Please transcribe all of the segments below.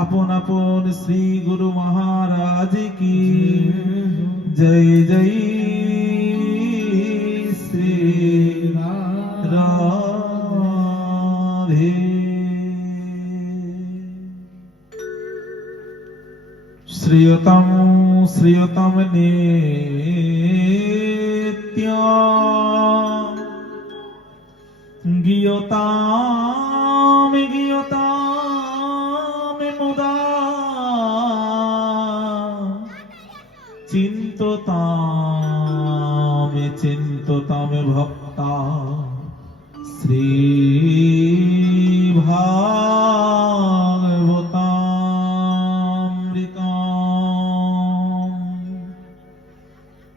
আপন আপন শ্রী গুরু মহারাজ কি জয় জয় শ্রী রাধে। শ্রিয়তম শ্রিয়তম নিত্য গীয়তাম গীয়তাম মুদা চিন্ততাম চিন্ততাম ভক্তা শ্রী ভাগবতামৃতম।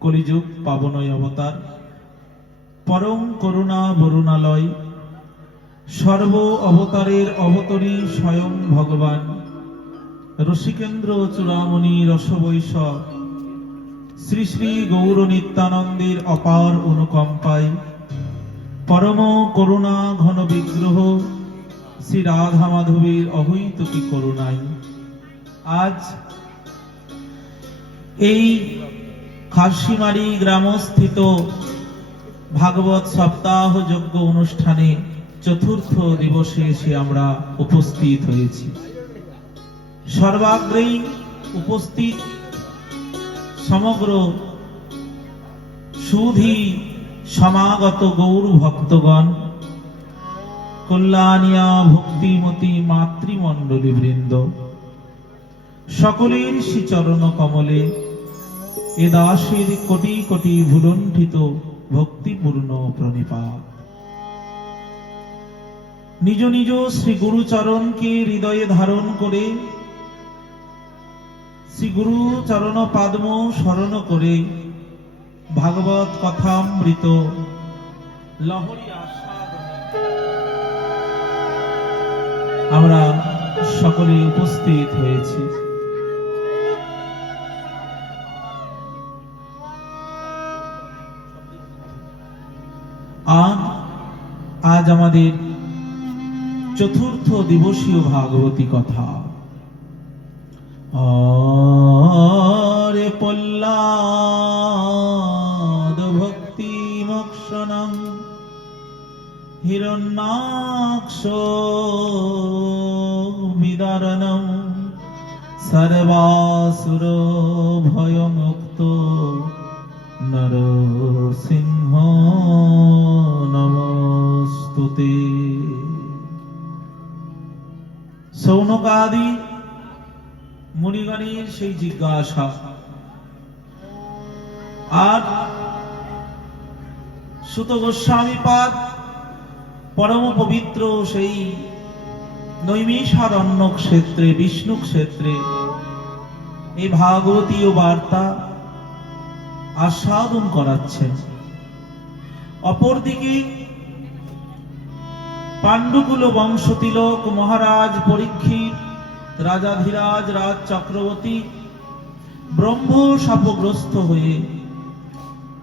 কলিযুগ পাবনয় অবতার পরম করুণা বরুণালয় সর্ব অবতারের অবতরী স্বয়ং ভগবান রসিকেন্দ্র চূড়ামণি রসবৈষব শ্রী শ্রী গৌর নিত্যানন্দের অপার অনুকম্পায় পরম করুণা ঘন বিগ্রহ শ্রী রাধা মাধবীর অহৈতুকী করুণায় আজ এই খাসিমারি গ্রামস্থিত ভাগবত সপ্তাহ যজ্ঞ অনুষ্ঠানে চতুর্থ দিবসে এসে আমরা উপস্থিত হয়েছি। সর্বাগ্রেই উপস্থিত সমগ্র সুধী সমাগত গৌর ভক্তগণ, কল্যাণিয়া ভক্তিমতী মাতৃমণ্ডলী বৃন্দ, সকলের শ্রীচরণ কমলে এ দাসের কোটি কোটি ভুলণ্ঠিত ভক্তিপূর্ণ প্রণিপাত। নিজ নিজ শ্রী গুরুচরণকে হৃদয়ে ধারণ করে শ্রী গুরু চরণ পাদ্ম স্মরণ করে ভাগবত কথামৃত লহরী আস্বাদনে আমরা সকলে উপস্থিত হয়েছি। আজ আমাদের চতুর্থ দিবসীয় ভাগবতী কথা। আরে প্রহ্লাদ ভক্তি মোক্ষণং হিরণ্যাক্ষ বিদারণং সর্বাসুর ভয়মুক্ত নরসিংহ নমস্তুতে। সৌনকাদি মুনিগণের সেই জিজ্ঞাসা আর সুত গোস্বামী পাদ পরম পবিত্র সেই নৈমিষারণ্য ক্ষেত্রে বিষ্ণু ক্ষেত্রে এই ভাগবতীয় বার্তা আস্বাদন করাচ্ছেন। অপরদিকে পাণ্ডুকুল বংশতিলক মহারাজ পরীক্ষিত, রাজাধিরাজ রাজ চক্রবর্তী ব্রহ্ম শাপগ্রস্ত হয়ে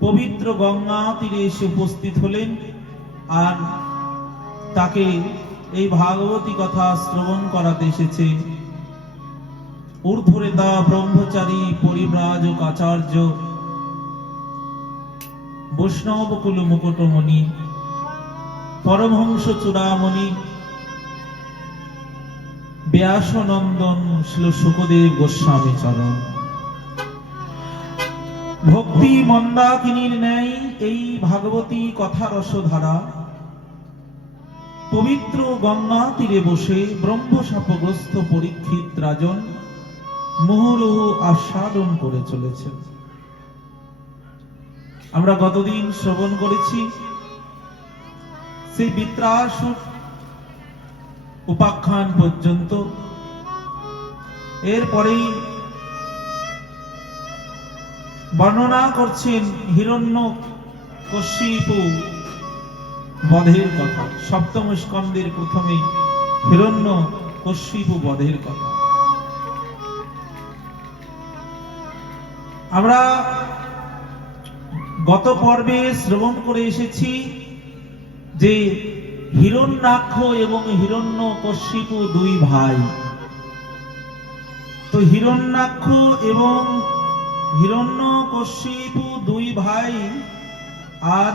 পবিত্র গঙ্গা তীরে এসে উপস্থিত হলেন আর তাকে এই ভাগবতী কথা শ্রবণ করাতে এসেছে ঊর্ধ্বরেতা ব্রহ্মচারী পরিব্রাজক আচার্য বৈষ্ণবকুল মুকুটমণি পরমহংস চূড়ামণি ব্যাসনন্দন শ্রী সুখদেব গোস্বামী চরণ। ভক্তি মন্দাকিনীর ন্যায় এই ভাগবতী কথা রসধারা পবিত্র গঙ্গা তীরে বসে ব্রহ্ম শাপগ্রস্ত পরীক্ষিত রাজন মুহুর্মুহু আস্বাদন করে চলেছেন। আমরা গতদিন শ্রবণ করেছি সেই বিত্রাসুর উপাখ্যান পর্যন্ত। এরপরেই বর্ণনা করছেন হিরণ্যকশিপু বধের কথা। সপ্তম স্কন্ধের প্রথমে হিরণ্যকশিপু বধের কথা। আমরা গত পর্বে শ্রবণ করে এসেছি যে হিরণ্যাক্ষ এবং হিরণ্যকশিপু দুই ভাই। তো হিরণ্যাক্ষ এবং হিরণ্যকশিপু দুই ভাই, আর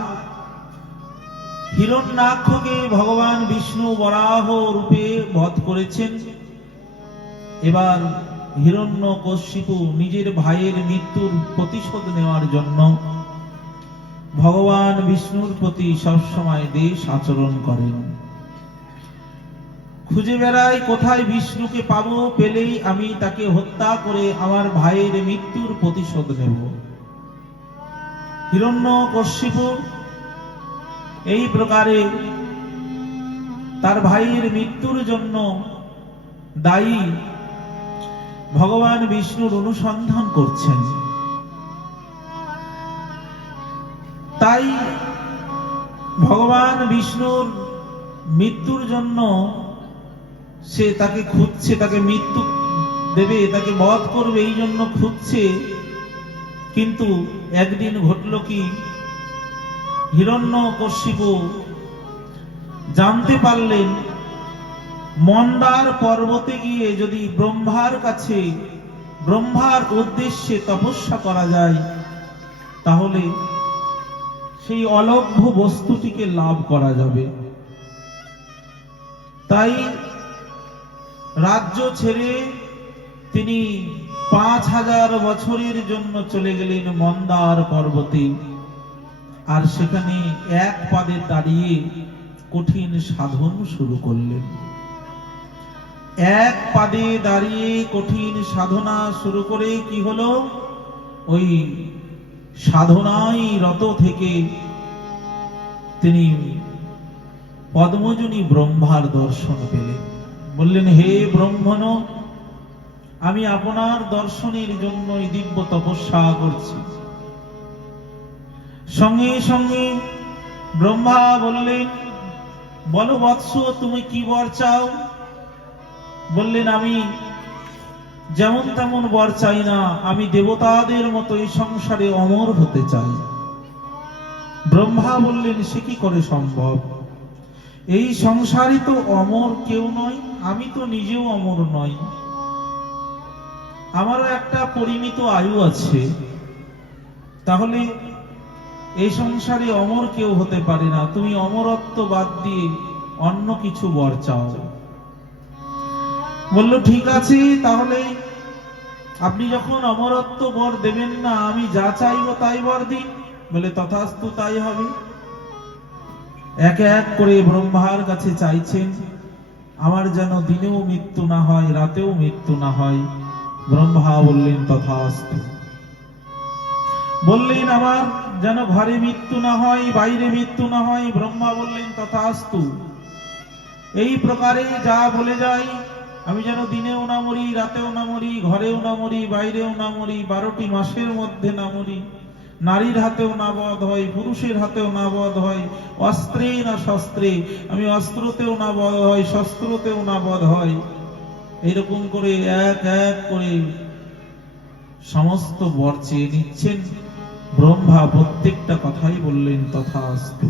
হিরণ্যাক্ষকে ভগবান বিষ্ণু বরাহ রূপে বধ করেছেন। এবার হিরণ্যকশিপু নিজের ভাইয়ের মৃত্যুর প্রতিশোধ নেওয়ার জন্য ভগবান বিষ্ণুর প্রতি সবসময় দেশ আচরণ করেন। খুঁজে বেড়াই কোথায় বিষ্ণুকে পাবো, পেলেই আমি তাকে হত্যা করে আমার ভাইয়ের মৃত্যুর প্রতিশোধ নেব। হিরণ্যকশিপু এই প্রকারে তার ভাইয়ের মৃত্যুর জন্য দায়ী ভগবান বিষ্ণুর অনুসন্ধান করছেন। তাই ভগবান বিষ্ণুর মৃত্যুর জন্য সে তাকে খুঁজছে, তাকে মৃত্যু দেবে, তাকে বধ করবে, এই জন্য খুঁজছে। কিন্তু একদিন ঘটল কি, হিরণ্যকশিপু জানতে পারলেন মন্দার পর্বতে গিয়ে যদি ব্রহ্মার কাছে, ব্রহ্মার উদ্দেশ্যে তপস্যা করা যায়, তাহলে সেই অলভ্য বস্তুটিকে লাভ করা যাবে। তাই রাজ্য ছেড়ে তিনি 5000 বছরের জন্য চলে গেলেন মন্দার পর্বতে। আর সেখানে এক পাদে দাঁড়িয়ে কঠিন সাধন শুরু করলেন। এক পাদে দাঁড়িয়ে কঠিন সাধনা শুরু করে কি হলো, ওই সাধনায় রত থেকে তিনি পদ্মজনী ব্রহ্মার দর্শন পেলেন। বললেন, হে ব্রহ্মণ, আমি আপনার দর্শনের জন্য এই দিব্য তপস্যা করছি। সঙ্গে সঙ্গে ব্রহ্মা বললেন, বলো বৎস, তুমি কি বর চাও? বললেন, আমি যেমন তেমন বর চাই না, আমি দেবতাদের মতো এই সংসারে অমর হতে চাই। ব্রহ্মা বললেন, সে কি করে সম্ভব? এই সংসারে তো অমর কেউ নয়, আমি তো নিজেও অমর নই, আমারও একটা পরিমিত আয়ু আছে। তাহলে এই সংসারে অমর কেউ হতে পারে না, তুমি অমরত্ব বাদ দিয়ে অন্য কিছু বর চাও। বলল, ঠিক আছে, তাহলে আপনি যখন অমরত্ব বর দেবেন না, আমি যা চাইবো তাই বর দিন। বলে, তথাস্তু, তাই হবে। এক এক করে ব্রহ্মার কাছে চাইছেন, আমার যেন দিনেও মৃত্যু না হয়, রাতেও মৃত্যু না হয়। ব্রহ্মা বললেন, তথাস্তু। বললেন, আমার যেন ঘরে মৃত্যু না হয়, বাইরে মৃত্যু না হয়। ব্রহ্মা বললেন, তথাস্তু। এই প্রকারে যা বলে যাই, আমি যেন দিনেও না মরি, রাতেও না মরি, ঘরেও না মরি, বাইরেও না মরি, 12টি মাসের মধ্যে না মরি, নারীর হাতেও না বধ হয়, পুরুষের হাতেও না বধ হয়, অস্ত্রে না শস্ত্রে, আমি অস্ত্রতেও না বধ হয়, শস্ত্রতেও না বধ হয়। এরকম করে এক এক করে সমস্ত বর চেয়ে নিচ্ছেন। ব্রহ্মা প্রত্যেকটা কথাই বললেন, তথাস্তু।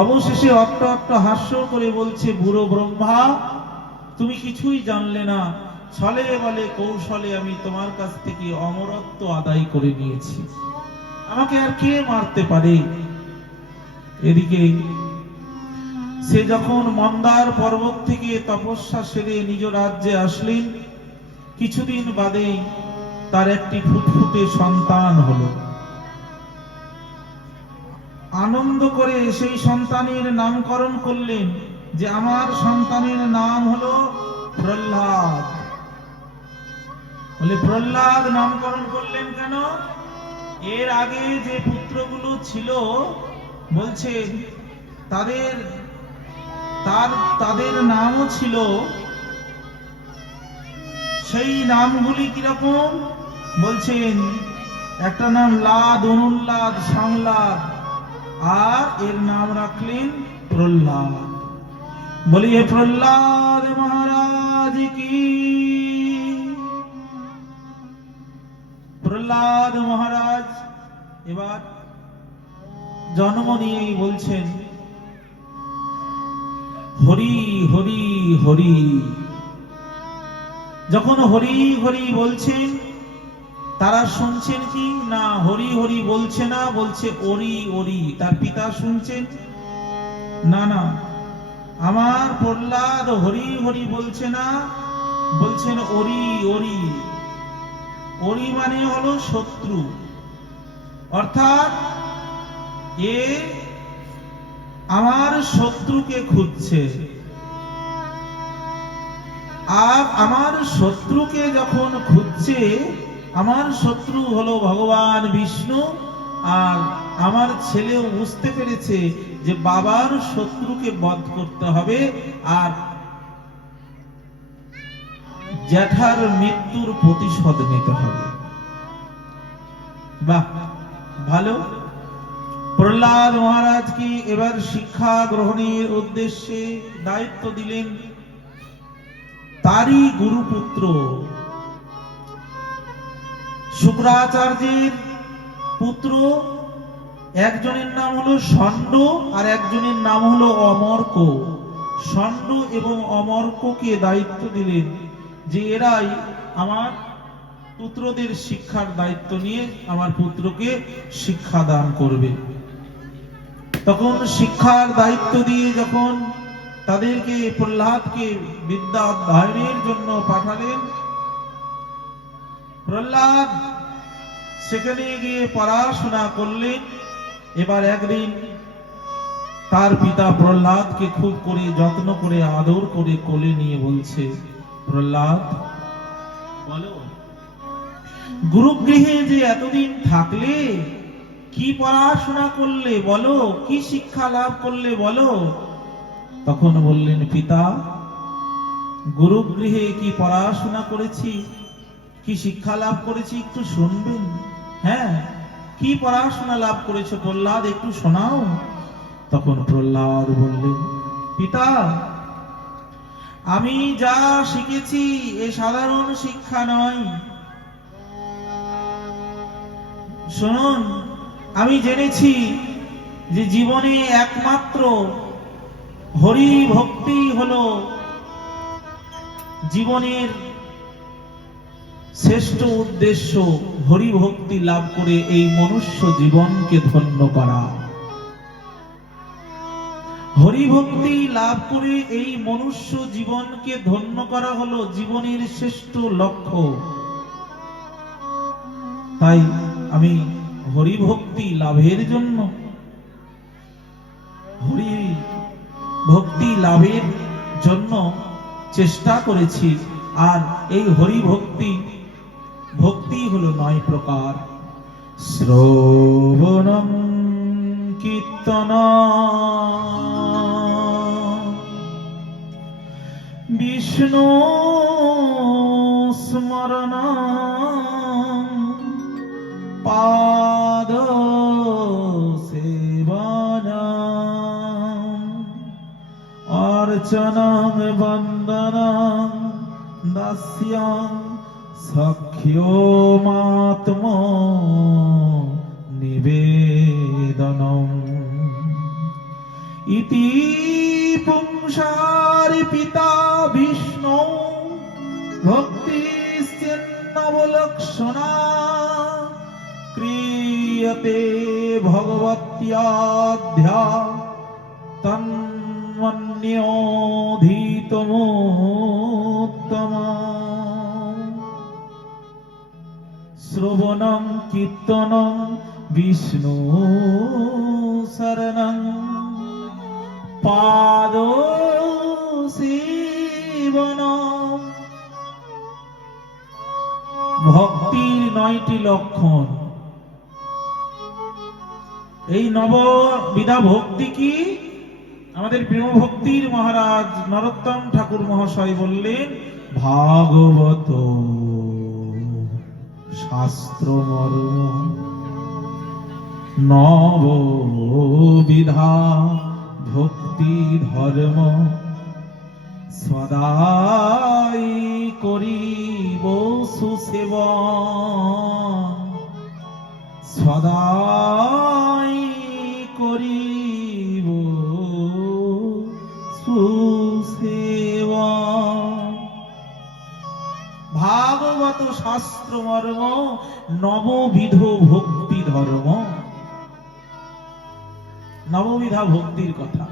অবশেষে অট্ট অট্ট হাস্য করে বলছে, বুড়ো ব্রহ্মা, তুমি কিছুই জানলে না, ছলে বলে কৌশলে আমি তোমার কাছ থেকে অমরত্ব আদায় করে নিয়েছি, আমাকে আর কে মারতে পারে? এদিকে সে যখন মন্দার পর্বত থেকে তপস্যা সেরে নিজ রাজ্যে আসলেন, কিছুদিন বাদেই তার একটি ফুটফুটে সন্তান হলো। আনন্দ করে সেই সন্তানের নামকরণ করলেন, যে আমার সন্তানের নাম হলো প্রহ্লাদ। বলে, প্রহ্লাদ নামকরণ করলেন কেন? এর আগে যে পুত্রগুলো ছিল, বলছে তাদের নামও ছিল, সেই নামগুলি কিরকম বলছেন, একটা নাম লাদ, অনুল্লাদ, সংলাদ, আর এর নাম রাখলেন প্রহ্লাদ। বলি, হে প্রহ্লাদ মহারাজ কি। প্রহ্লাদ মহারাজ এবার জন্ম নিয়েই বলছেন, হরি হরি হরি। যখন হরি হরি বলছেন তারা শুনছেন কি না? হরি হরি বলছে না, বলছে ওরি ওরি। তার পিতা শুনছেন না, না, আমার প্রহ্লাদ হরি হরি বলছে না, বলছেন ওরি ওরি। ওরি মানে হলো শত্রু, অর্থাৎ এ আমার শত্রুকে খুঁজছে। আর আমার শত্রুকে যখন খুঁজছে, আমার শত্রু হলো ভগবান বিষ্ণু। আর আমার ছেলেও বুঝতে পেরেছে যে বাবার শত্রুকে বধ করতে হবে আর জ্যাঠার মৃত্যুর প্রতিশোধ নিতে হবে। বাহ, ভালো। প্রহ্লাদ মহারাজকে এবার শিক্ষা গ্রহণের উদ্দেশ্যে দায়িত্ব দিলেন। তারই গুরুপুত্র শুক্রাচার্যের পুত্র, একজনের নাম হলো ষণ্ড আর একজনের নাম হলো অমর্ক। ষণ্ড এবং অমর্ককে দায়িত্ব দিলেন যে এরাই আমার পুত্রদের শিক্ষার দায়িত্ব নিয়ে আমার পুত্রকে শিক্ষা দান করবে। তখন শিক্ষার দায়িত্ব দিয়ে যখন তাদেরকে, প্রহ্লাদকে বিদ্যা অধ্যয়নের জন্য পাঠালেন, প্রহ্লাদ সেখানে গিয়ে পড়াশোনা করলেন। এবার একদিন তার পিতা প্রহ্লাদকে খুব করে যত্ন করে আদর করে কোলে নিয়ে বলছে, প্রহ্লাদ বলো, গুরুগৃহে যে এতদিন থাকলে কি পড়াশোনা করলে বলো, কি শিক্ষা লাভ করলে বলো। তখন বললেন, পিতা, গুরুগৃহে কি পড়াশোনা করেছি, কি শিক্ষা লাভ করেছি একটু শুনবেন? হ্যাঁ, কি পড়াশোনা লাভ করেছে প্রহ্লাদ, একটু শোনাও। তখন প্রহ্লাদ বললেন, পিতা, আমি যা শিখেছি এ সাধারণ শিক্ষা নয়। শুনুন, আমি জেনেছি যে জীবনে একমাত্র হরি ভক্তি হলো জীবনের শ্রেষ্ঠ উদ্দেশ্য। হরি ভক্তি লাভ করে এই মনুষ্য জীবনকে ধন্য করা, হরি ভক্তি লাভ করে এই মনুষ্য জীবনকে ধন্য করা হলো জীবনের শ্রেষ্ঠ লক্ষ্য। তাই আমি হরি ভক্তি লাভের জন্য, হরি ভক্তি লাভের জন্য চেষ্টা করেছি। আর এই হরি ভক্তি, ভক্তি হলো 9 প্রকার। শ্রবণং কীর্তনং বিষ্ণু স্মরণং পাদ সেবনং অর্চনং বন্দনং দাস্যং সখ্যোমাত্ম নিবেদনম ইতি পুংসারি পিতা বিষ্ণু ভক্তিশ্চিন্নবলক্ষণা ক্রিয়তে ভগবত্যাধ্যা তন্মন্যোধিতমোত্তমা। শ্রবণং কীর্তনং বিষ্ণু শরণং পাদ সেবনং। ভক্তির 9টি লক্ষণ। এই নববিধা ভক্তি কি? আমাদের প্রেম ভক্তির মহারাজ নরোত্তম ঠাকুর মহাশয় বললেন, ভাগবত শাস্ত্র মর্ম নববিধা ভক্তি ধর্ম সদাই করিব সুসেবন, সদাই করিব সুসেবন। ভাগবত শাস্ত্র মর্ম নববিধ ভক্তি ধর্ম। নববিধা ভক্তির কথা।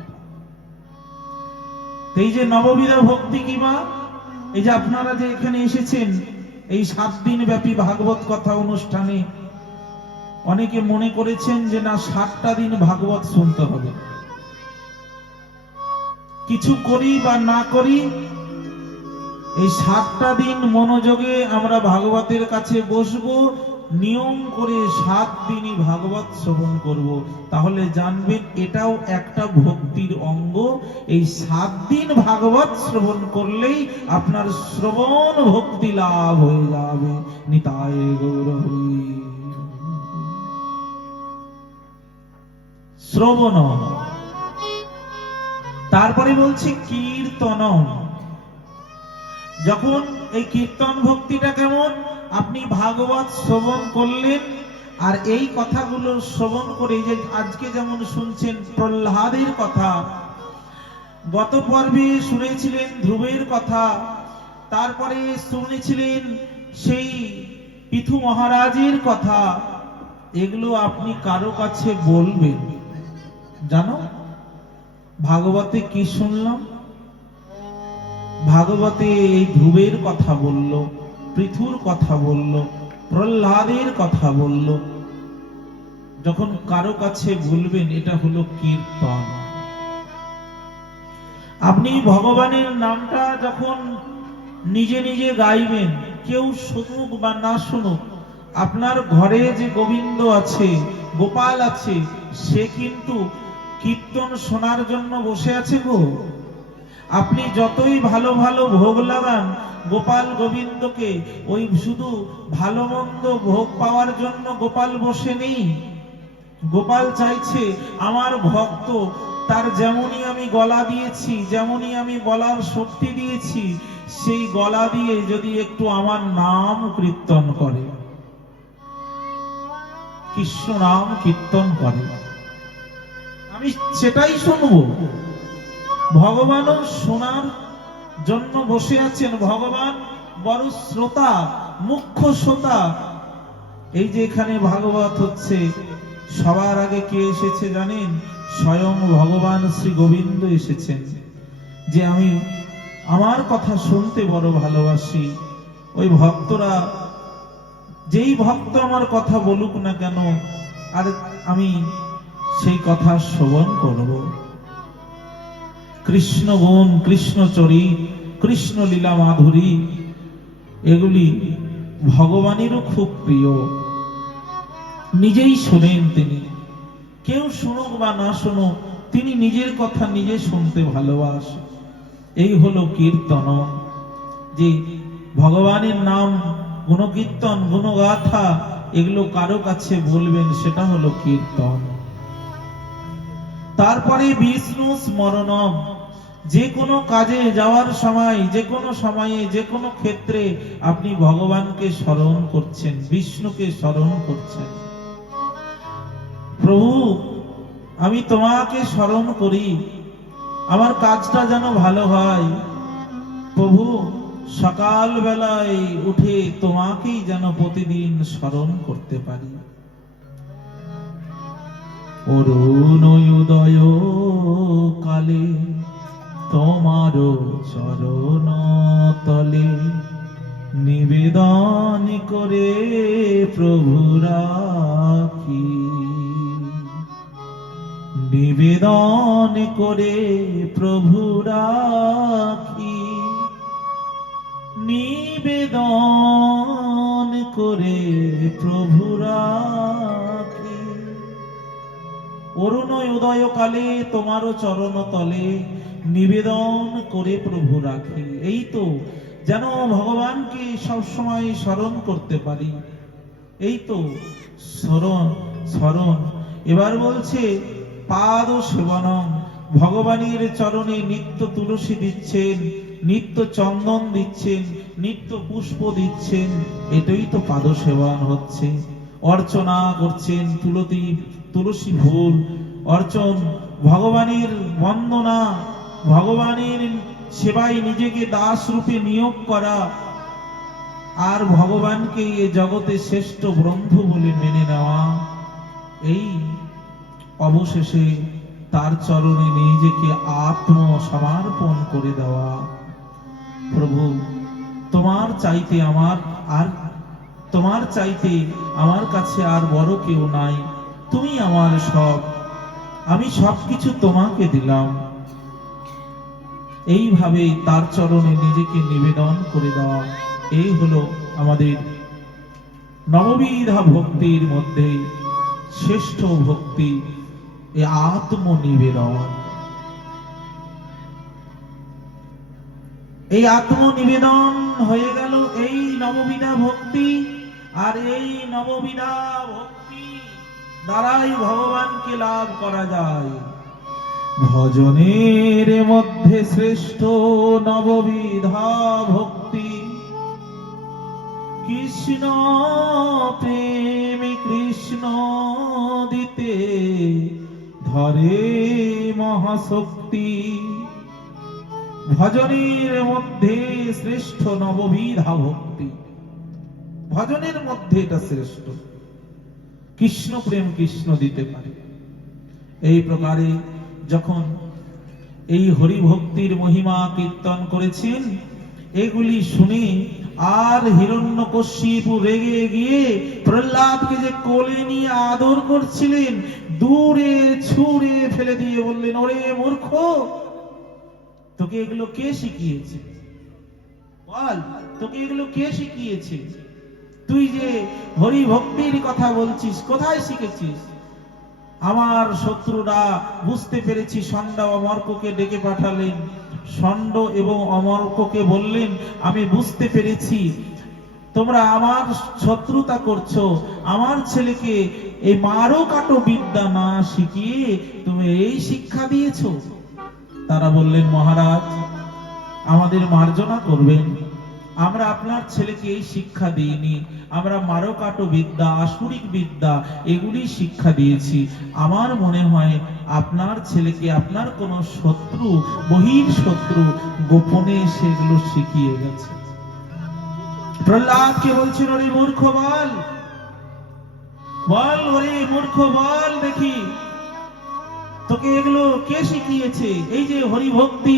এই যে নববিধা ভক্তি কি মা? এই যে আপনারা যে এখানে এসেছেন এই 7 দিন ব্যাপী ভাগবত কথা অনুষ্ঠানে, অনেকে মনে করেছেন যে না 7টা দিন ভাগবত শুনতে হবে, কিছু করি বা না করি এই 7টা দিন মনোযোগে আমরা ভাগবতের কাছে বসবো, নিয়ম করে 7 দিনই ভাগবত শ্রবণ করব। তাহলে জানবেন এটাও একটা ভক্তির অঙ্গ। এই 7 দিন ভাগবত শ্রবণ করলেই আপনার শ্রবণ ভক্তি লাভ হয়ে যাবে। নিতাই গৌর হরি। শ্রবণ, তারপরে বলছে কীর্তন। যখন এই কীর্তন ভক্তিটা কেমন, আপনি ভাগবত শ্রবণ করলেন আর এই কথাগুলো শ্রবণ করে, যে আজকে যেমন শুনছেন প্রহ্লাদের কথা, গত পর্বে শুনেছিলেন ধ্রুবের কথা, তারপরে শুনেছিলেন সেই পৃথু মহারাজের কথা, এগুলো আপনি কারো কাছে বলবেন। জানো ভাগবতে কি শুনলাম? ভাগবতে এই ধ্রুবের কথা বলল, পৃথুর কথা বলল, প্রহ্লাদের কথা বলল। যখন কারো কাছে বলবেন এটা হলো কীর্তন। আপনি ভগবানের নামটা যখন নিজে নিজে গাইবেন, কেউ শুনুক বা না শুনুক, আপনার ঘরে যে গোবিন্দ আছে, গোপাল আছে, সে কিন্তু কীর্তন শোনার জন্য বসে আছে গো। আপনি যতই ভালো ভালো ভোগ লাগান গোপাল গোবিন্দকে, ওই শুধু ভালো মন্দ ভোগ পাওয়ার জন্য গোপাল বসে নেই। গোপাল চাইছে আমার ভক্ত, তার যেমনই আমি গলা দিয়েছি, যেমনই আমি বলার শক্তি দিয়েছি, সেই গলা দিয়ে যদি একটু আমার নাম কীর্তন করে, কৃষ্ণ নাম কীর্তন করে, আমি সেটাই শুনবো। ভগবানও শোনার জন্য বসে আছেন। ভগবান বড় শ্রোতা, মুখ্য শ্রোতা। এই যে এখানে ভাগবত হচ্ছে, সবার আগে কে এসেছে জানেন? স্বয়ং ভগবান শ্রী গোবিন্দ এসেছেন। যে আমি আমার কথা শুনতে বড় ভালোবাসি, ওই ভক্তরা যেই ভক্ত আমার কথা বলুক না কেন, আর আমি সেই কথা শ্রবণ করব। কৃষ্ণ গুণ, কৃষ্ণ চরিত, কৃষ্ণ লীলা মাধুরী, এগুলি ভগবানেরও খুব প্রিয়। নিজেই শোনেন তিনি, কেউ শুনুক বা না শুনুক, তিনি নিজের কথা নিজে শুনতে ভালোবাসেন। এই হলো কীর্তন। যে ভগবানের নাম গুণকীর্তন, গুণগাথা, এগুলো কারো কাছে বলবেন, সেটা হলো কীর্তন। তারপরে বিষ্ণু স্মরণম। যে কোনো কাজে যাওয়ার সময়, যে কোনো সময়ে, যে কোনো ক্ষেত্রে আপনি ভগবানকে স্মরণ করছেন, বিষ্ণুকে স্মরণ করছেন। প্রভু আমি তোমাকে স্মরণ করি, আমার কাজটা যেন ভালো হয়। প্রভু সকাল বেলায় উঠে তোমাকেই যেন প্রতিদিন স্মরণ করতে পারি। অরুণোদয় কালে তোমার চরণ তলে নিবেদন করে প্রভু রাখি, নিবেদন করে প্রভু রাখি, নিবেদন করে প্রভু রাখি। অরুণয় উদয় কালে তোমারও চরণ তলে নিবেদন করে প্রভু রাখি। এই তো যেন ভগবানকে সবসময় স্মরণ করতে পারি। এই তো স্মরণ স্মরণ। এবার বলছে পাদ সেবনম। ভগবানের চরণে নিত্য তুলসী দিচ্ছেন, নিত্য চন্দন দিচ্ছেন, নিত্য পুষ্প দিচ্ছেন, এটাই তো পাদ সেবন হচ্ছে। অর্চনা করছেন, তুলসী ফুল অর্চন, ভগবানের বন্দনা, ভগবানের সেবায় নিজেকে দাস রূপে নিয়োগ করা, আর ভগবানকে এ জগতে শ্রেষ্ঠ বন্ধু বলে মেনে নেওয়া, এই অবশেষে তার চরণে নিজেকে আত্মসমর্পণ করে দেওয়া। প্রভু, তোমার চাইতে আমার কাছে আর বড় কেউ নাই। তুমি আমার সব, আমি সবকিছু তোমাকে দিলাম। এইভাবে তার চরণে নিজেকে নিবেদন করে দেওয়া, এই হলো আমাদের নববিধা ভক্তির মধ্যে শ্রেষ্ঠ ভক্তি, এই আত্মনিবেদন। এই আত্মনিবেদন হয়ে গেল এই নববিধা ভক্তি। আর এই নববিধা ভক্তি দ্বারাই ভগবানকে লাভ করা যায়। ভজনের মধ্যে শ্রেষ্ঠ নববিধা ভক্তি, কৃষ্ণ প্রেমে কৃষ্ণ দিতে ধরে মহাশক্তি। ভজনের মধ্যে শ্রেষ্ঠ নববিধা ভক্তি, ভজনের মধ্যে এটা শ্রেষ্ঠ। কৃষ্ণ প্রেম কৃষ্ণ দিতে পারে। এই প্রকারে যখন এই হরি ভক্তির মহিমা কীর্তন করেছেন, এগুলি শুনে আর হিরণ্যকশিপু রেগে গিয়ে প্রহ্লাদকে যে কোলে নিয়ে আদর করছিলেন, দূরে ছুঁড়ে ফেলে দিয়ে বললেন, ওরে মূর্খ, তোকে এগুলো কে শিখিয়েছে? বল, তোকে এগুলো কে শিখিয়েছে? তুই যে হরি ভক্তির কথা বলছিস, কোথায় শিখেছিস? আমার শত্রুরা বুঝতে পেরেছি, ষণ্ড অমর্ককে ডেকে পাঠালেন। ষণ্ড এবং অমর্ককে বললেন, আমি বুঝতে পেরেছি তোমরা আমার শত্রুতা করছো, আমার ছেলেকে এই মারো কাটো বিদ্যা না শিখিয়ে তুমি এই শিক্ষা দিয়েছো। তারা বললেন, মহারাজ, আমাদের মার্জনা করবেন, আমরা আপনার ছেলেকে এই শিক্ষা দিইনি। আমরা মারো কাটো বিদ্যা, আসুরিক বিদ্যা এগুলি শিক্ষা দিয়েছি। আমার মনে হয় আপনার ছেলেকে আপনার কোন শত্রু, বহির শত্রু গোপনে সেগুলো শিখিয়ে গেছে। প্রহ্লাদকে বলছেন, ওরে মূর্খ, বল বল, ওরে মূর্খ বল দেখি, তোকে এগুলো কে শিখিয়েছে? এই যে হরি ভক্তি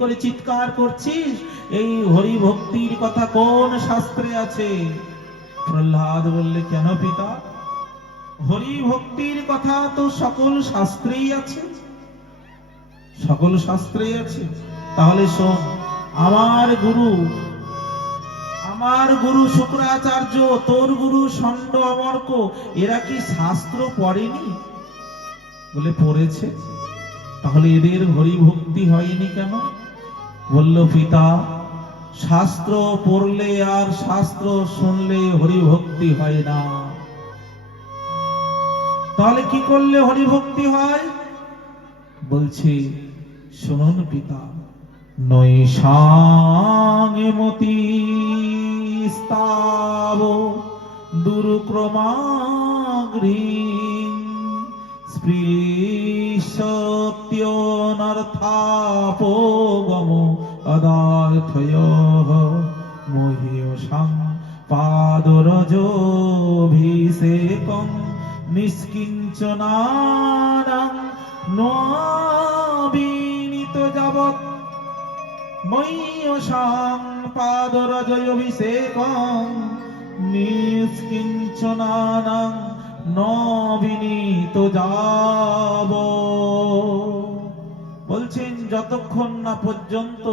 করে চিৎকার করছিস, এই হরি ভক্তির কথা কোন শাস্ত্রে আছে? প্রহ্লাদ বললে, কেন পিতা? হরি ভক্তির কথা তো সকল শাস্ত্রেই আছে, সকল শাস্ত্রেই আছে। তাহলে শোন, আমার গুরু শুক্রাচার্য, তোর গুরু ষণ্ড অমর্ক, এরা কি শাস্ত্র পড়েনি? বলে, পড়েছে। তাহলে এদের হরি ভক্তি হয়নি কেন? বলল, পিতা, শাস্ত্র পড়লে আর শাস্ত্র শুনলে হরি ভক্তি হয় না। তাহলে কি করলে হরি ভক্তি হয়? বলছে, শুনুন পিতা, নৈষাং মতি স্তাব দুরুক্রমাগ্রী স্পৃশত্যনর্থাপোগম অদার্থয়ঃ মহীয়সাং পাদরজোভিষেকং নিষ্কিঞ্চনানাং নবিনীত যাবৎ। মহীয়সাং পাদরজোভিষেকং নিষ্কিঞ্চনানাং নবিনীত যাব। বলছেন, যতক্ষণ না পর্যন্ত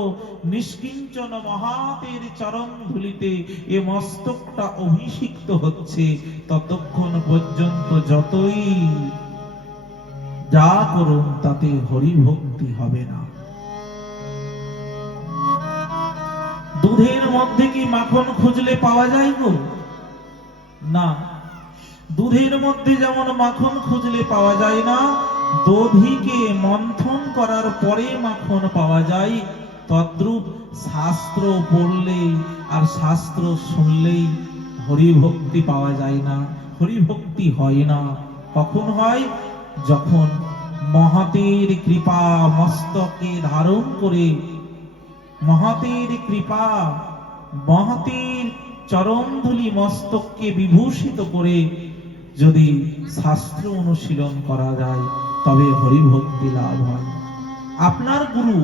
নিষ্কিঞ্চন মহাতের চরণ ধুলিতে এ মস্তকটা অভিষিক্ত হচ্ছে, ততক্ষণ পর্যন্ত যতই যা করুন তাতে হরি ভক্তি হবে না। দুধের মধ্যে কি মাখন খুঁজলে পাওয়া যায় গো? না। দুধের মধ্যে যেমন মাখন খুঁজলে পাওয়া যায় না, দধিকে মন্থন করার পরে মাখন পাওয়া যায়, তদ্রূপ শাস্ত্র পড়লেই আর শাস্ত্র শুনলেই হরি ভক্তি পাওয়া যায় না, হরি ভক্তি হয় না। কখন হয়? যখন মহতের কৃপা মস্তকে ধারণ করে, মহতের কৃপা, মহতের চরণধুলি মস্তককে বিভূষিত করে যদি শাস্ত্র অনুশীলন করা যায় তবে হরিভক্তি লাভ হয়। আপনার গুরু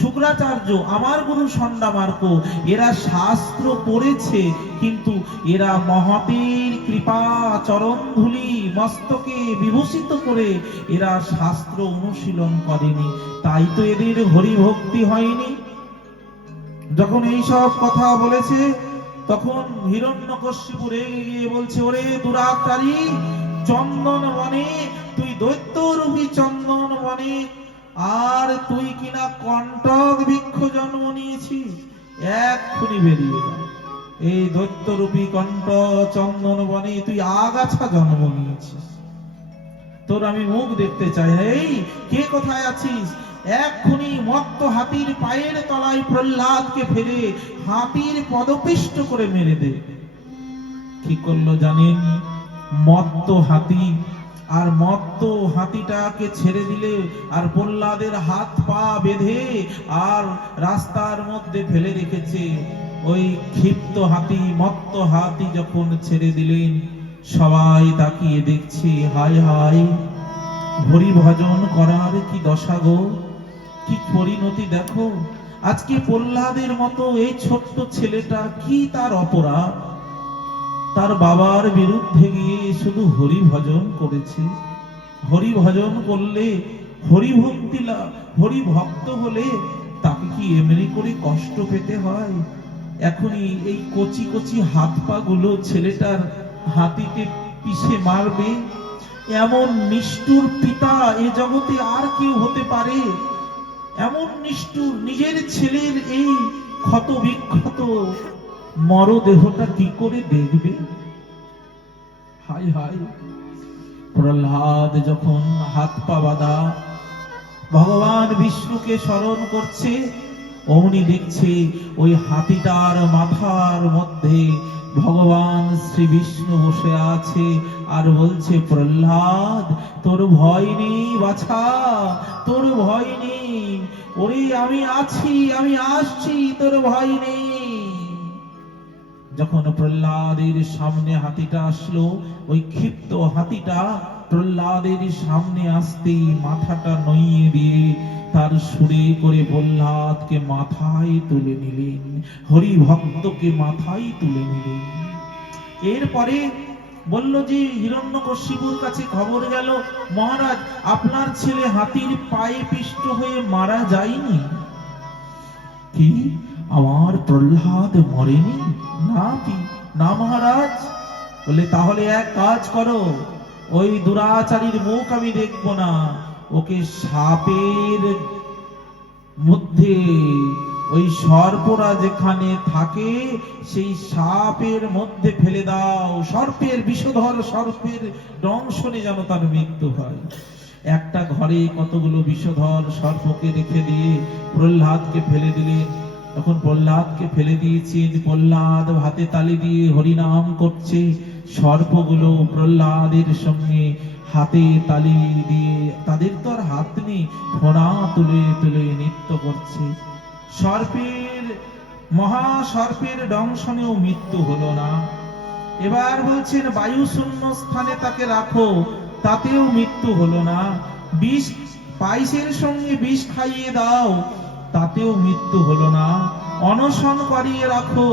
শুক্রাচার্য, আমার গুরু সন্ডামার্ক, এরা শাস্ত্র পড়েছে, কিন্তু এরা মহতের কৃপা চরণধুলি মস্তকে বিভূষিত করে এরা শাস্ত্র অনুশীলন করেনি, তাই তো এদের হরিভক্তি হয়নি। যখন এই সব কথা বলেছে তখন হিরণ্যকশিপু রেগে গিয়ে বলছে, ওরে দুরাচারী, চন্দন বনে তুই দৈত্যরূপী চন্দন বনে, আর তুই কিনা কণ্টক বৃক্ষ জন্ম নিয়েছিস, এক্ষুনি বেরিয়ে যা। এই দৈত্যরূপী কণ্ঠ চন্দন বনে তুই আগাছা জন্ম নিয়েছিস, তোর আমি মুখ দেখতে চাই না। এই কে কোথায় আছিস? এক্ষুনি মত্ত হাতির পায়ের তলায় প্রহ্লাদকে ফেলে হাতির পদপিষ্ট করে মেরে দে। কি করলো জানেন? মত্ত হাতি, আর মত্ত হাতিটাকে ছেড়ে দিলে আর প্রহ্লাদের হাত পা বেঁধে আর রাস্তার মধ্যে ফেলে রেখেছে। ওই ক্ষিপ্ত হাতি, মত্ত হাতি যখন ছেড়ে দিলেন, সবাই তাকিয়ে দেখছে, হায় হায়, হরি ভজন করার কি দশা গো, কি পরিণতি দেখো। আজকে প্রহ্লাদের মতো এই ছোট্ট ছেলেটা, কি তার অপরাধ? তার বাবার বিরুদ্ধে গিয়ে শুধু হরি ভজন করেছে। হরি ভজন করলে, হরিভক্তি, হরি ভক্ত হলে তাকে কি এমনি করে কষ্ট পেতে হয়? এখনই এই কচি কচি হাত পা গুলো ছেলেটার হাতিতে পিষে মারবে, এমন নিষ্ঠুর পিতা এ জগতে আর কেউ হতে পারে? এমন নিষ্ঠুর নিজের ছেলের এই ক্ষত বিক্ষত মরদেহটা কি করে দেখবে? হায় হায়। প্রহ্লাদ যখন হাত পা বাঁধা ভগবান বিষ্ণুকে স্মরণ করছে, অমনি দেখছে ওই হাতিটার মাথার মধ্যে ভগবান শ্রী বিষ্ণু বসে আছে আর বলছে, প্রহ্লাদ তোর ভয় নেই বাছা, তোর ভয় নেই, ওরে আমি আছি, আমি আসছি, তোর ভয় নেই। যখন প্রহ্লাদের সামনে হাতিটা আসলো, ওই ক্ষিপ্ত হাতিটা প্রহ্লাদের সামনে আসতেই মাথাটা নইয়ে দিয়ে তার সুরে করে প্রহ্লাদকে মাথায় তুলে নিলেন, হরি ভক্তকে মাথায় তুলে নিলেন। এরপরে বলল যে হিরণ্যকশিপুর কাছে খবর গেল, মহারাজ আপনার ছেলে হাতির পায়ে পিষ্ট হয়ে মারা যায়নি। কি, আমার প্রহ্লাদ মরেনি? না কি না মহারাজ। বলে তাহলে এক কাজ করো, ওই দুরাচারীর মুখ আমি দেখবো না, ওকে সাপের মধ্যে, ওই সর্পরা যেখানে থাকে সেই সাপের মধ্যে ফেলে দাও, সর্পের বিষধর সর্পের দংশনে যেন তার মৃত্যু হয়। একটা ঘরে কতগুলো বিষধর সর্পকে রেখে দিয়ে প্রহ্লাদকে ফেলে দিলেন। তখন প্রহ্লাদকে ফেলে দিয়েছেন, প্রহ্লাদ হাতে তালি দিয়ে হরিনাম করছে, সর্পগুলো প্রহ্লাদের সঙ্গে হাতে তালি দিয়ে, তাদের তো আর হাত নেই, ফোঁড়া তুলে তুলে নৃত্য করছে। সর্পের, মহাসর্পের দংশনেও মৃত্যু হলো না। এবার বলছেন বায়ু শূন্য স্থানে তাকে রাখো, তাতেও মৃত্যু হলো না। বিষ, পায়েসের সঙ্গে বিষ খাইয়ে দাও, তাতেও মৃত্যু হলো না। অনশন করিয়ে রাখো,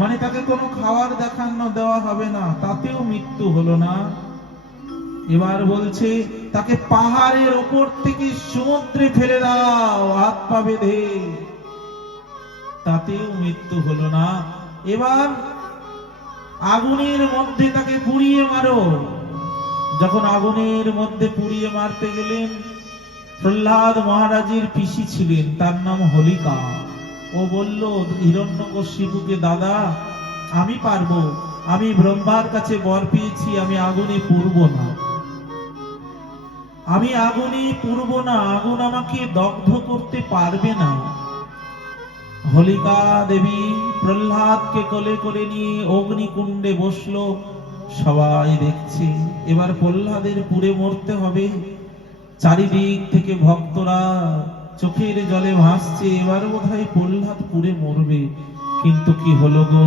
মানে তাকে কোনো খাবার দেখানো দেওয়া হবে না, তাতেও মৃত্যু হলো না। এবার বলছে তাকে পাহাড়ের ওপর থেকে সমুদ্রে ফেলে দাও হাত পা বেঁধে, তাতেও মৃত্যু হলো না। এবার আগুনের মধ্যে তাকে পুড়িয়ে মারো। যখন আগুনের মধ্যে পুড়িয়ে মারতে গেলেন, প্রহ্লাদ মহারাজের পিসি ছিলেন, তার নাম হোলিকা। ও বলল হিরণ্যকশিপুকে, দাদা আমি পারবো, আমি ব্রহ্মার কাছে বর পেয়েছি, আমি আগুনে পুড়ব না, আমি আগুনে পুড়ব না, আগুন আমাকে দগ্ধ করতে পারবে না। হোলিকা দেবী প্রহ্লাদকে কোলে করে নিয়ে অগ্নিকুণ্ডে বসলো, সবাই দেখছে। এবার প্রহ্লাদের পুড়ে মরতে হবে, চারিদিক থেকে ভক্তরা চোখের জলে ভাসছে, এবার বোধহয় প্রহ্লাদ পুড়ে মরবে। কিন্তু কি হলো গো,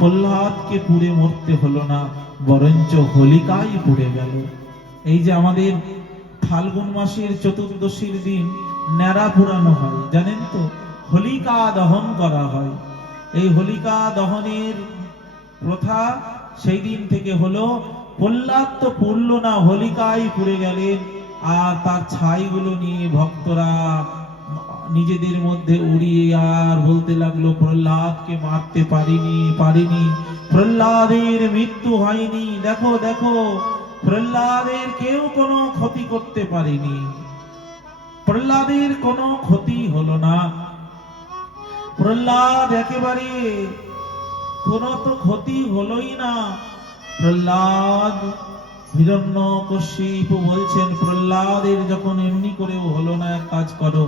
প্রহ্লাদকে পুড়ে মরতে হলো না, বরঞ্চ হোলিকাই পুড়ে গেল। এই যে আমাদের ফাল্গুন মাসের চতুর্দশীর দিন ন্যাড়া পুরানো হয়, জানেন তো, হোলিকা দহন করা হয়। এই হোলিকা দহনের প্রথা সেই দিন থেকে হলো। প্রহ্লাদ তো পুড়ল না, হোলিকাই পুড়ে গেলেন। আর তার ছাইগুলো নিয়ে ভক্তরা নিজেদের মধ্যে উড়িয়ে আর বলতে লাগলো, প্রহ্লাদকে মারতে পারিনি, প্রহ্লাদের মৃত্যু হয়নি, দেখো দেখো, প্রহ্লাদের কেউ কোনো ক্ষতি করতে পারেনি, প্রহ্লাদের কোনো ক্ষতি হলো না, প্রহ্লাদ একেবারে কোনো তো ক্ষতি হলোই না। প্রহ্লাদ, হিরণ্যকশিপু বলছেন, প্রহ্লাদের যখন এমনি করেও হলো না, এক কাজ করো,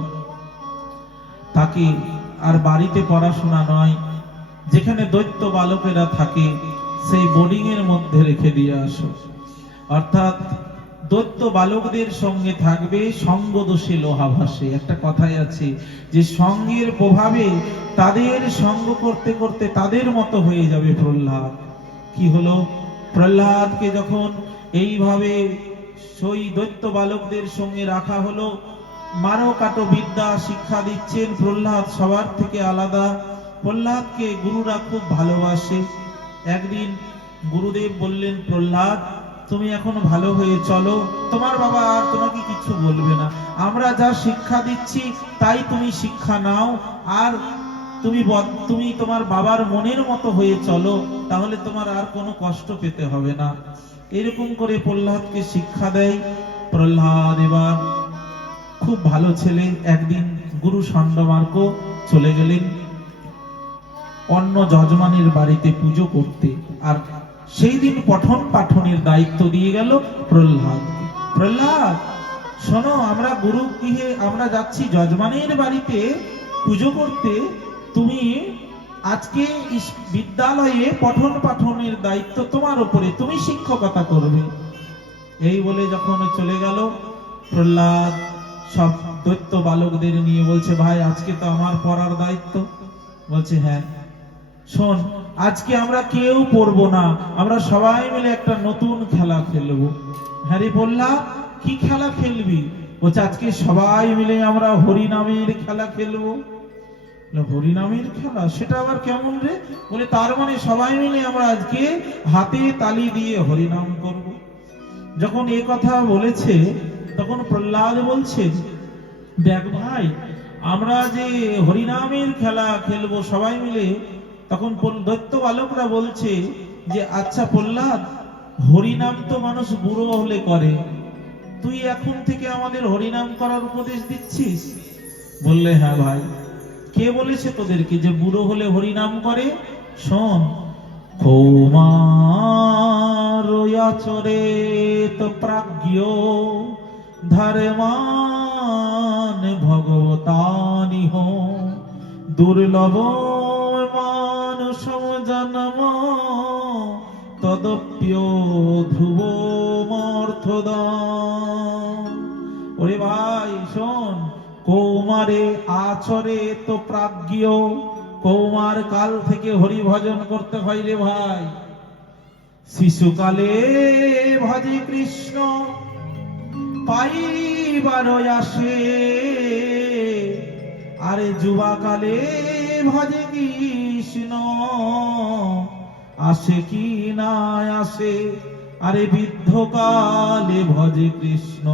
তাকে আর বাড়িতে পড়াশোনা নয়, যেখানে দৈত্য বালকেরা থাকে সেই বোর্ডিং এর মধ্যে রেখে দিয়ে আসো। অর্থাৎ দৈত্য বালকদের সঙ্গে থাকবে, সঙ্গ দোষে লোহা ভাসে, একটা কথাই আছে যে সঙ্গের প্রভাবে তাদের সঙ্গ করতে করতে তাদের মতো হয়ে যাবে প্রহ্লাদ। কি হলো, প্রহ্লাদকে যখন এইভাবে সেই দৈত্য বালকদের সঙ্গে রাখা হলো, মারো কাটো বিদ্যা শিক্ষা দিচ্ছেন। প্রহ্লাদ সবার থেকে আলাদা, প্রহ্লাদকে গুরুরা খুব ভালোবাসে। একদিন গুরুদেব বললেন, প্রহ্লাদ তুমি এখন ভালো হয়ে চলো, তোমার বাবা আর তোমাকে কিছু বলবে না, আমরা যা শিক্ষা দিচ্ছি তাই তুমি শিক্ষা নাও, আর তুমি তোমার বাবার মনের মতো হয়ে চলো, তাহলে তোমার আর কোনো কষ্ট পেতে হবে না। এরকম করে প্রহ্লাদকে শিক্ষা দেয়। প্রহ্লাদ এবার খুব ভালো ছেলে। একদিন গুরু ষণ্ডমার্গ চলে গেলেন অন্য যজমানের বাড়িতে পুজো করতে, আর সেই দিন পঠন পাঠনের দায়িত্ব দিয়ে গেল প্রহ্লাদকে। প্রহ্লাদ শোনো, আমরা গুরু গৃহে আমরা যাচ্ছি যজমানের বাড়িতে পুজো করতে, তুমি আজকে বিদ্যালয়ে পঠন পাঠনের দায়িত্ব তোমার উপরে, তুমি শিক্ষকতা করবে। এই বলে যখন চলে গেল, প্রহ্লাদ সব দৈত্য বালকদের নিয়ে বলছে, ভাই আজকে তো আমার পড়ার দায়িত্ব। বলছে, হ্যাঁ শোন, আজকে আমরা কেউ পড়বো না, আমরা সবাই মিলে একটা নতুন খেলা খেলবো। হ্যাঁ রে প্রহ্লাদ, কি খেলা খেলবি? বলছে, আজকে সবাই মিলে আমরা হরিনামের খেলা খেলবো। হরিনামের খেলা, সেটা আবার কেমন রে? বলে, তার মানে সবাই মিলে আমরা আজকে হাতে তালি দিয়ে হরিনাম করব। যখন এ কথা বলেছে তখন প্রহ্লাদ বলছে, দেখ ভাই, আমরা যে হরিনামের খেলা খেলবো সবাই মিলে, তখন দৈত্য বালকরা বলছে যে, আচ্ছা প্রহ্লাদ, হরিনাম তো মানুষ বুড়ো হলে করে, তুই এখন থেকে আমাদের হরিনাম করার উপদেশ দিচ্ছিস? বললে, হ্যাঁ ভাই। কে বলেছে তোদেরকে যে বুড়ো হলে হরিনাম করে? শোন, কৌমার আচরেত প্রাজ্ঞ ধর্মান ভগবতানিহ দুর্লভ মানুষম জন্ম তদপ্য ধ্রুব মর্থদান। ওরে ভাই শোন, কৌমারে আচরে তো প্রাজ্ঞ, কৌমার কাল থেকে হরি ভজন করতে হয় রে ভাই। শিশুকালে ভজে কৃষ্ণ পাইবার আসে, আরে যুবাকালে ভজে কৃষ্ণ আসে কি না আসে, আরে বৃদ্ধকালে ভজে কৃষ্ণ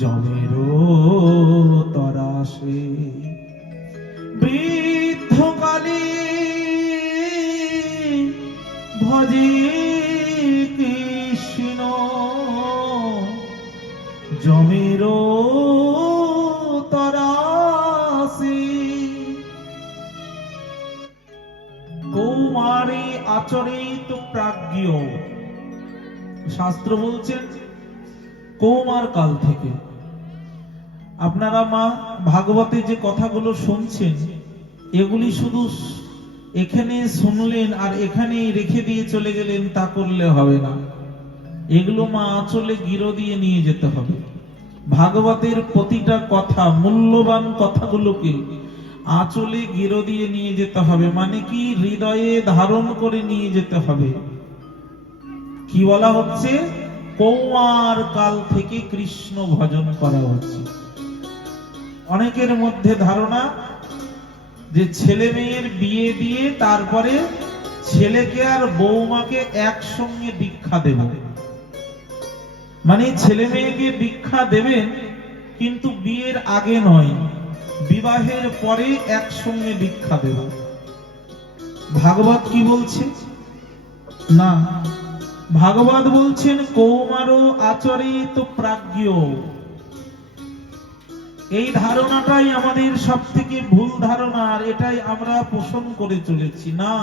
জমেরও তরাসে। বৃদ্ধকালে ভজে কৃষ্ণ জমেরও তরাসে। কৌমারে আচরিত প্রাজ্ঞ, শাস্ত্র বলছেন কৌমার কাল থেকে। আপনারা মা ভাগবতে যে কথাগুলো শুনছেন, এগুলি শুধু এখানে শুনলেন আর এখানেই রেখে দিয়ে চলে গেলেন, তা করলে হবে না। এগুলো মা আঁচলে গিরো দিয়ে নিয়ে যেতে হবে। ভাগবতের প্রতিটা কথা, মূল্যবান কথাগুলোকে আঁচলে গেরো দিয়ে নিয়ে যেতে হবে, মানে কি হৃদয়ে ধারণ করে নিয়ে যেতে হবে। কি বলা হচ্ছে? কৌমার কাল থেকে কৃষ্ণ ভজন করা উচিত। অনেকের মধ্যে ধারণা যে ছেলে মেয়ের বিয়ে দিয়ে তারপরে ছেলেকে আর বৌমাকে একসঙ্গে দীক্ষা দেব, মানে ছেলে মেয়েকে দীক্ষা দেবেন কিন্তু বিয়ের আগে নয়, বিবাহের পরে একসঙ্গে দীক্ষা দেব। ভাগবত কি বলছে? না, ভাগবত বলছেন কৌমারো আচরিত প্রাজ্ঞ। এই ধারণাটাই আমাদের সব থেকে ভুল ধারণা, আর এটাই আমরা পোষণ করে চলেছি। না,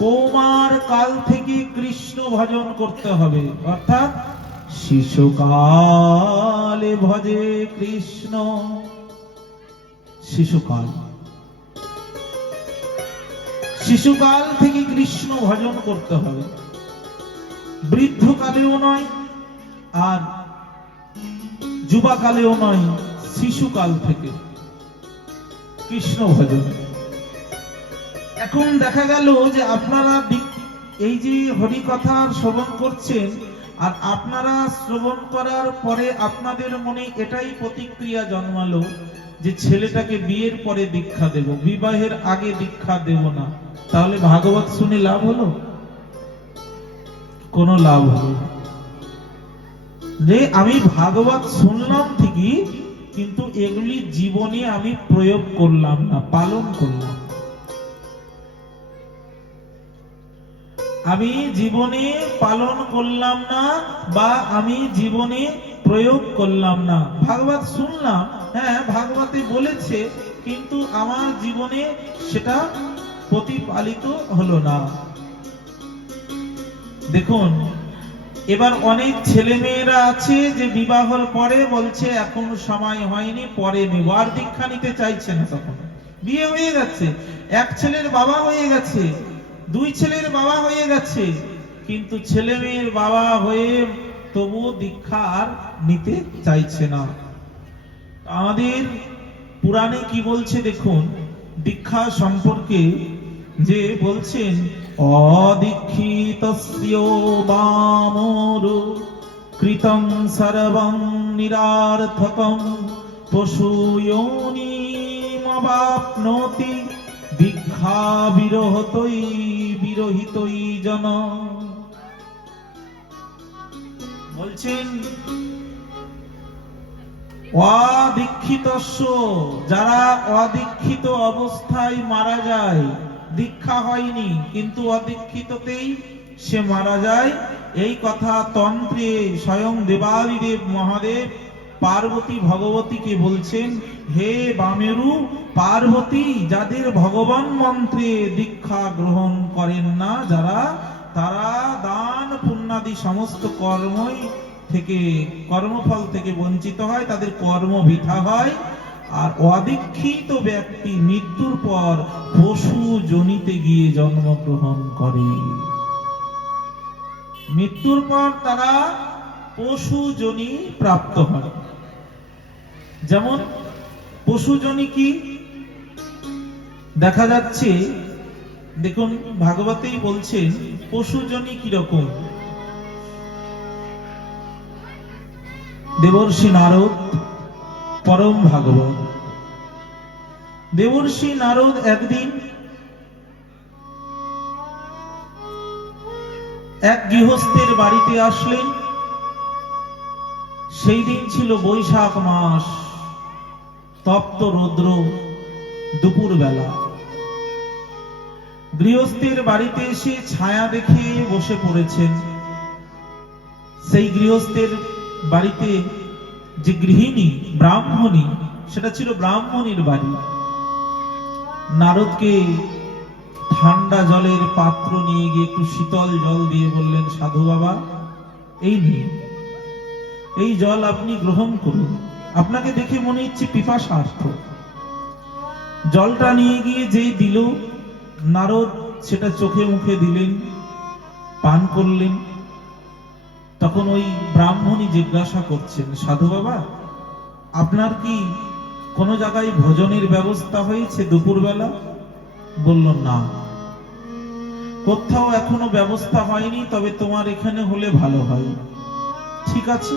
কৌমার কাল থেকে কৃষ্ণ ভজন করতে হবে, অর্থাৎ শিশুকালে ভজে কৃষ্ণ। শিশুকাল, শিশুকাল থেকে কৃষ্ণ ভজন করতে হবে, বৃদ্ধকালেও নয় আর যুবাকালেও নয়, শিশুকাল থেকে কৃষ্ণ ভজন। এখন দেখা গেল যে আপনারা এই যে হরি কথা শ্রবণ করছেন, আর আপনারা শ্রবণ করার পরে আপনাদের মনে এটাই প্রতিক্রিয়া জন্মালো যে ছেলেটাকে বিয়ের পরে দীক্ষা দেব, বিবাহের আগে দীক্ষা দেব না। তাহলে ভাগবত শুনে লাভ হলো? কোনো লাভ হলো না। যে আমি ভাগবত শুনলাম ঠিকই, কিন্তু এগুলি জীবনে আমি প্রয়োগ করলাম না, পালন করলাম। আমি জীবনে পালন করলাম না, বা আমি জীবনে প্রয়োগ করলাম না। ভাগবত শুনলাম, হ্যাঁ ভাগবতে বলেছে, কিন্তু আমার জীবনে সেটা প্রতিপালিত হলো না। দেখুন, এবার অনেক ছেলে মেয়েরা আছে যে বিবাহের পরে বলছে এখন সময় হয়নি, পরে নেব, আর দীক্ষা নিতে চাইছে না। তখন বিয়ে হয়ে গেছে, এক ছেলের বাবা হয়ে গেছে, দুই ছেলের বাবা হয়ে গেছে, কিন্তু ছেলে মেয়ের বাবা হয়ে তবু দীক্ষা আর নিতে চাইছে না। আমাদের পুরাণে কি বলছে দেখুন দীক্ষা সম্পর্কে, যে বলছেন অদীক্ষিতস্য বামর কৃতং সর্বং নিরার্থকং পশুয়োনিমবাপ্নোতি দীক্ষা বিরহতৈ বিরহিতৈ জন। বলছেন অদীক্ষিতস্য, যারা অদীক্ষিত অবস্থায় মারা যায়, দীক্ষা হয়নি কিন্তু অদীক্ষিততেই সে মারা যায়, এই কথা তন্ত্রে স্বয়ং দেবাদিদেব মহাদেব পার্বতী ভগবতীকে বলছেন, হে বামেরু পার্বতী, যাদের ভগবান মন্ত্রে দীক্ষা গ্রহণ করেন না যারা, তারা দান পুণ্যাদি সমস্ত কর্মই থেকে, কর্মফল থেকে বঞ্চিত হয়, তাদের কর্ম বৃথা হয়। আর অদীক্ষিত ব্যক্তি মৃত্যুর পর পশু জনিতে গিয়ে জন্মগ্রহণ করে। মৃত্যুর পর তারা পশু জনি প্রাপ্ত হয়। যেমন পশু জনি কি দেখা যাচ্ছে, দেখুন ভাগবতেই বলছেন পশু জনি কিরকম। দেবর্ষি নারদ পরম ভাগবত, দেবর্ষি নারদ একদিন এক গৃহস্থের বাড়িতে আসলেন। সেই দিন ছিল বৈশাখ মাস, তপ্ত রৌদ্র, দুপুর বেলা। গৃহস্থের বাড়িতে এসে ছায়া দেখে বসে পড়েছেন। সেই গৃহস্থের বাড়িতে যে গৃহিণী ব্রাহ্মণী, সেটা ছিল ব্রাহ্মণীর বাড়ি। নারদকে ঠান্ডা জলের পাত্র নিয়ে গিয়ে একটু শীতল জল দিয়ে বললেন, সাধু বাবা এই নিন, এই জল আপনি গ্রহণ করুন, আপনাকে দেখে মনে হচ্ছে পিপাসার্থ। জলটা নিয়ে গিয়ে যেই দিল, নারদ সেটা চোখে মুখে দিলেন, পান করলেন। তখন ওই ব্রাহ্মণী জিজ্ঞাসা করছেন, সাধু বাবা আপনার কি কোনো জায়গায় ভোজনের ব্যবস্থা হয়েছে দুপুরবেলা? বলল না, কোথাও এখনো ব্যবস্থা হয়নি, তবে তোমার এখানে হলে ভালো হয়। ঠিক আছে।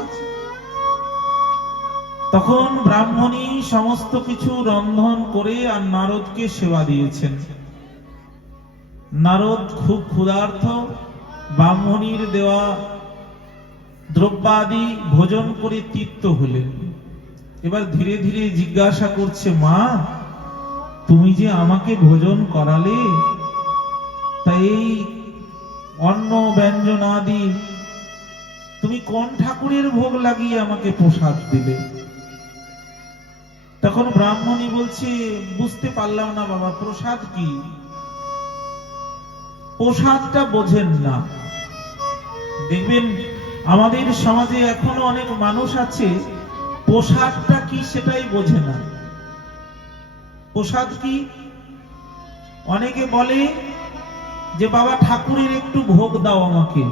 তখন ব্রাহ্মণী সমস্ত কিছু রন্ধন করে আর নারদকে সেবা দিয়েছেন। নারদ খুব ক্ষুধার্ত, ব্রাহ্মণীর দেওয়া দ্রব্যাদি ভোজন করে তৃপ্ত হলেন। এবার ধীরে ধীরে জিজ্ঞাসা করছে, মা তুমি যে আমাকে ভোজন করালে, তাই এই অন্ন ব্যঞ্জন আদি তুমি কোন ঠাকুরের ভোগ লাগিয়ে আমাকে প্রসাদ দিলে? তখন ব্রাহ্মণী বলছে, বুঝতে পারলাম না বাবা, প্রসাদ কি? প্রসাদটা বোঝেন না। দেখবেন আমাদের সমাজে এখনো অনেক মানুষ আছে প্রসাদটা কি সেটাই বোঝে না। প্রসাদ কি? অনেকে বলে যে বাবা ঠাকুরের একটু ভোগ দাও আমাকে।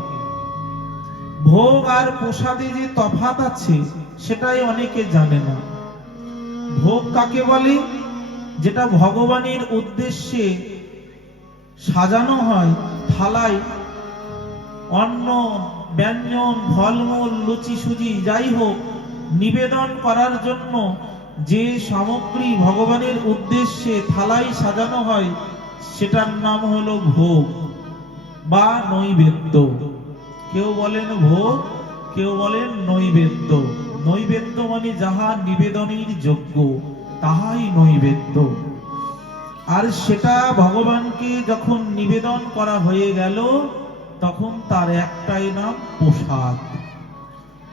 ভোগ আর প্রসাদে যে তফাৎ আছে সেটাই অনেকে জানে না। ভোগ কাকে বলে? যেটা ভগবানের উদ্দেশ্যে সাজানো হয়, থালায় অন্ন ব্যঞ্জন ফলমূল লুচি সুজি যাই হোক নিবেদন করার জন্য যে সামগ্রী ভগবানের উদ্দেশ্যে থালায় সাজানো হয় সেটার নাম হলো ভোগ বা নৈবেদ্য। কেউ বলেন ভোগ, কেউ বলেন নৈবেদ্য। নৈবেদ্য মানে যাহা নিবেদনের যোগ্য তাহাই নৈবেদ্য। আর সেটা ভগবানকে যখন নিবেদন করা হয়ে গেল তখন তার একটাই নাম প্রসাদ।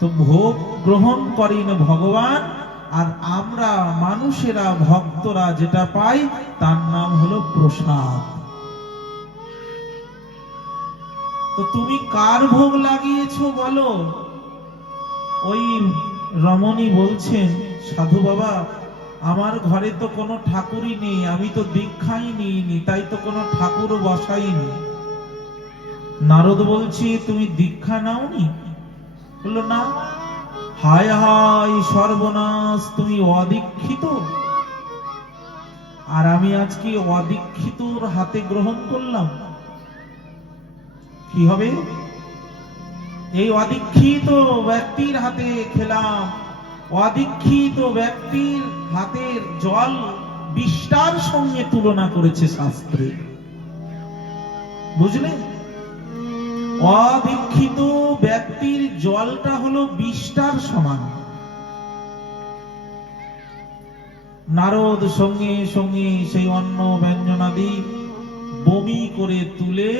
তো ভোগ গ্রহণ করেন ভগবান, আর আমরা মানুষেরা ভক্তরা যেটা পাই তার নাম হলো প্রসাদ। তো তুমি কার ভোগ লাগিয়েছো বলো? ওই রমণী বলছেন, সাধু বাবা আমার ঘরে তো কোনো ঠাকুরই নেই, আমি তো দীক্ষাই নিইনি, তাই তো কোনো ঠাকুরও বসাইনি। নারদ বলছি, তুমি দীক্ষা নাওনি? বললো না। হায় হায় সর্বনাশ, তুমি অদীক্ষিত, আর আমি আজকে অদীক্ষিতর হাতে গ্রহণ করলাম, কি হবে? এই অদীক্ষিত ব্যক্তির হাতে খেলাম। অদীক্ষিত ব্যক্তির হাতের জল বিষ্টার সঙ্গে তুলনা করেছে শাস্ত্রে, বুঝলে? অদীক্ষিত ব্যক্তির জলটা হলো বিষ্টার সমান। নারদ সঙ্গে সঙ্গে সেই অন্ন ব্যঞ্জনাদি বমি করে তুলে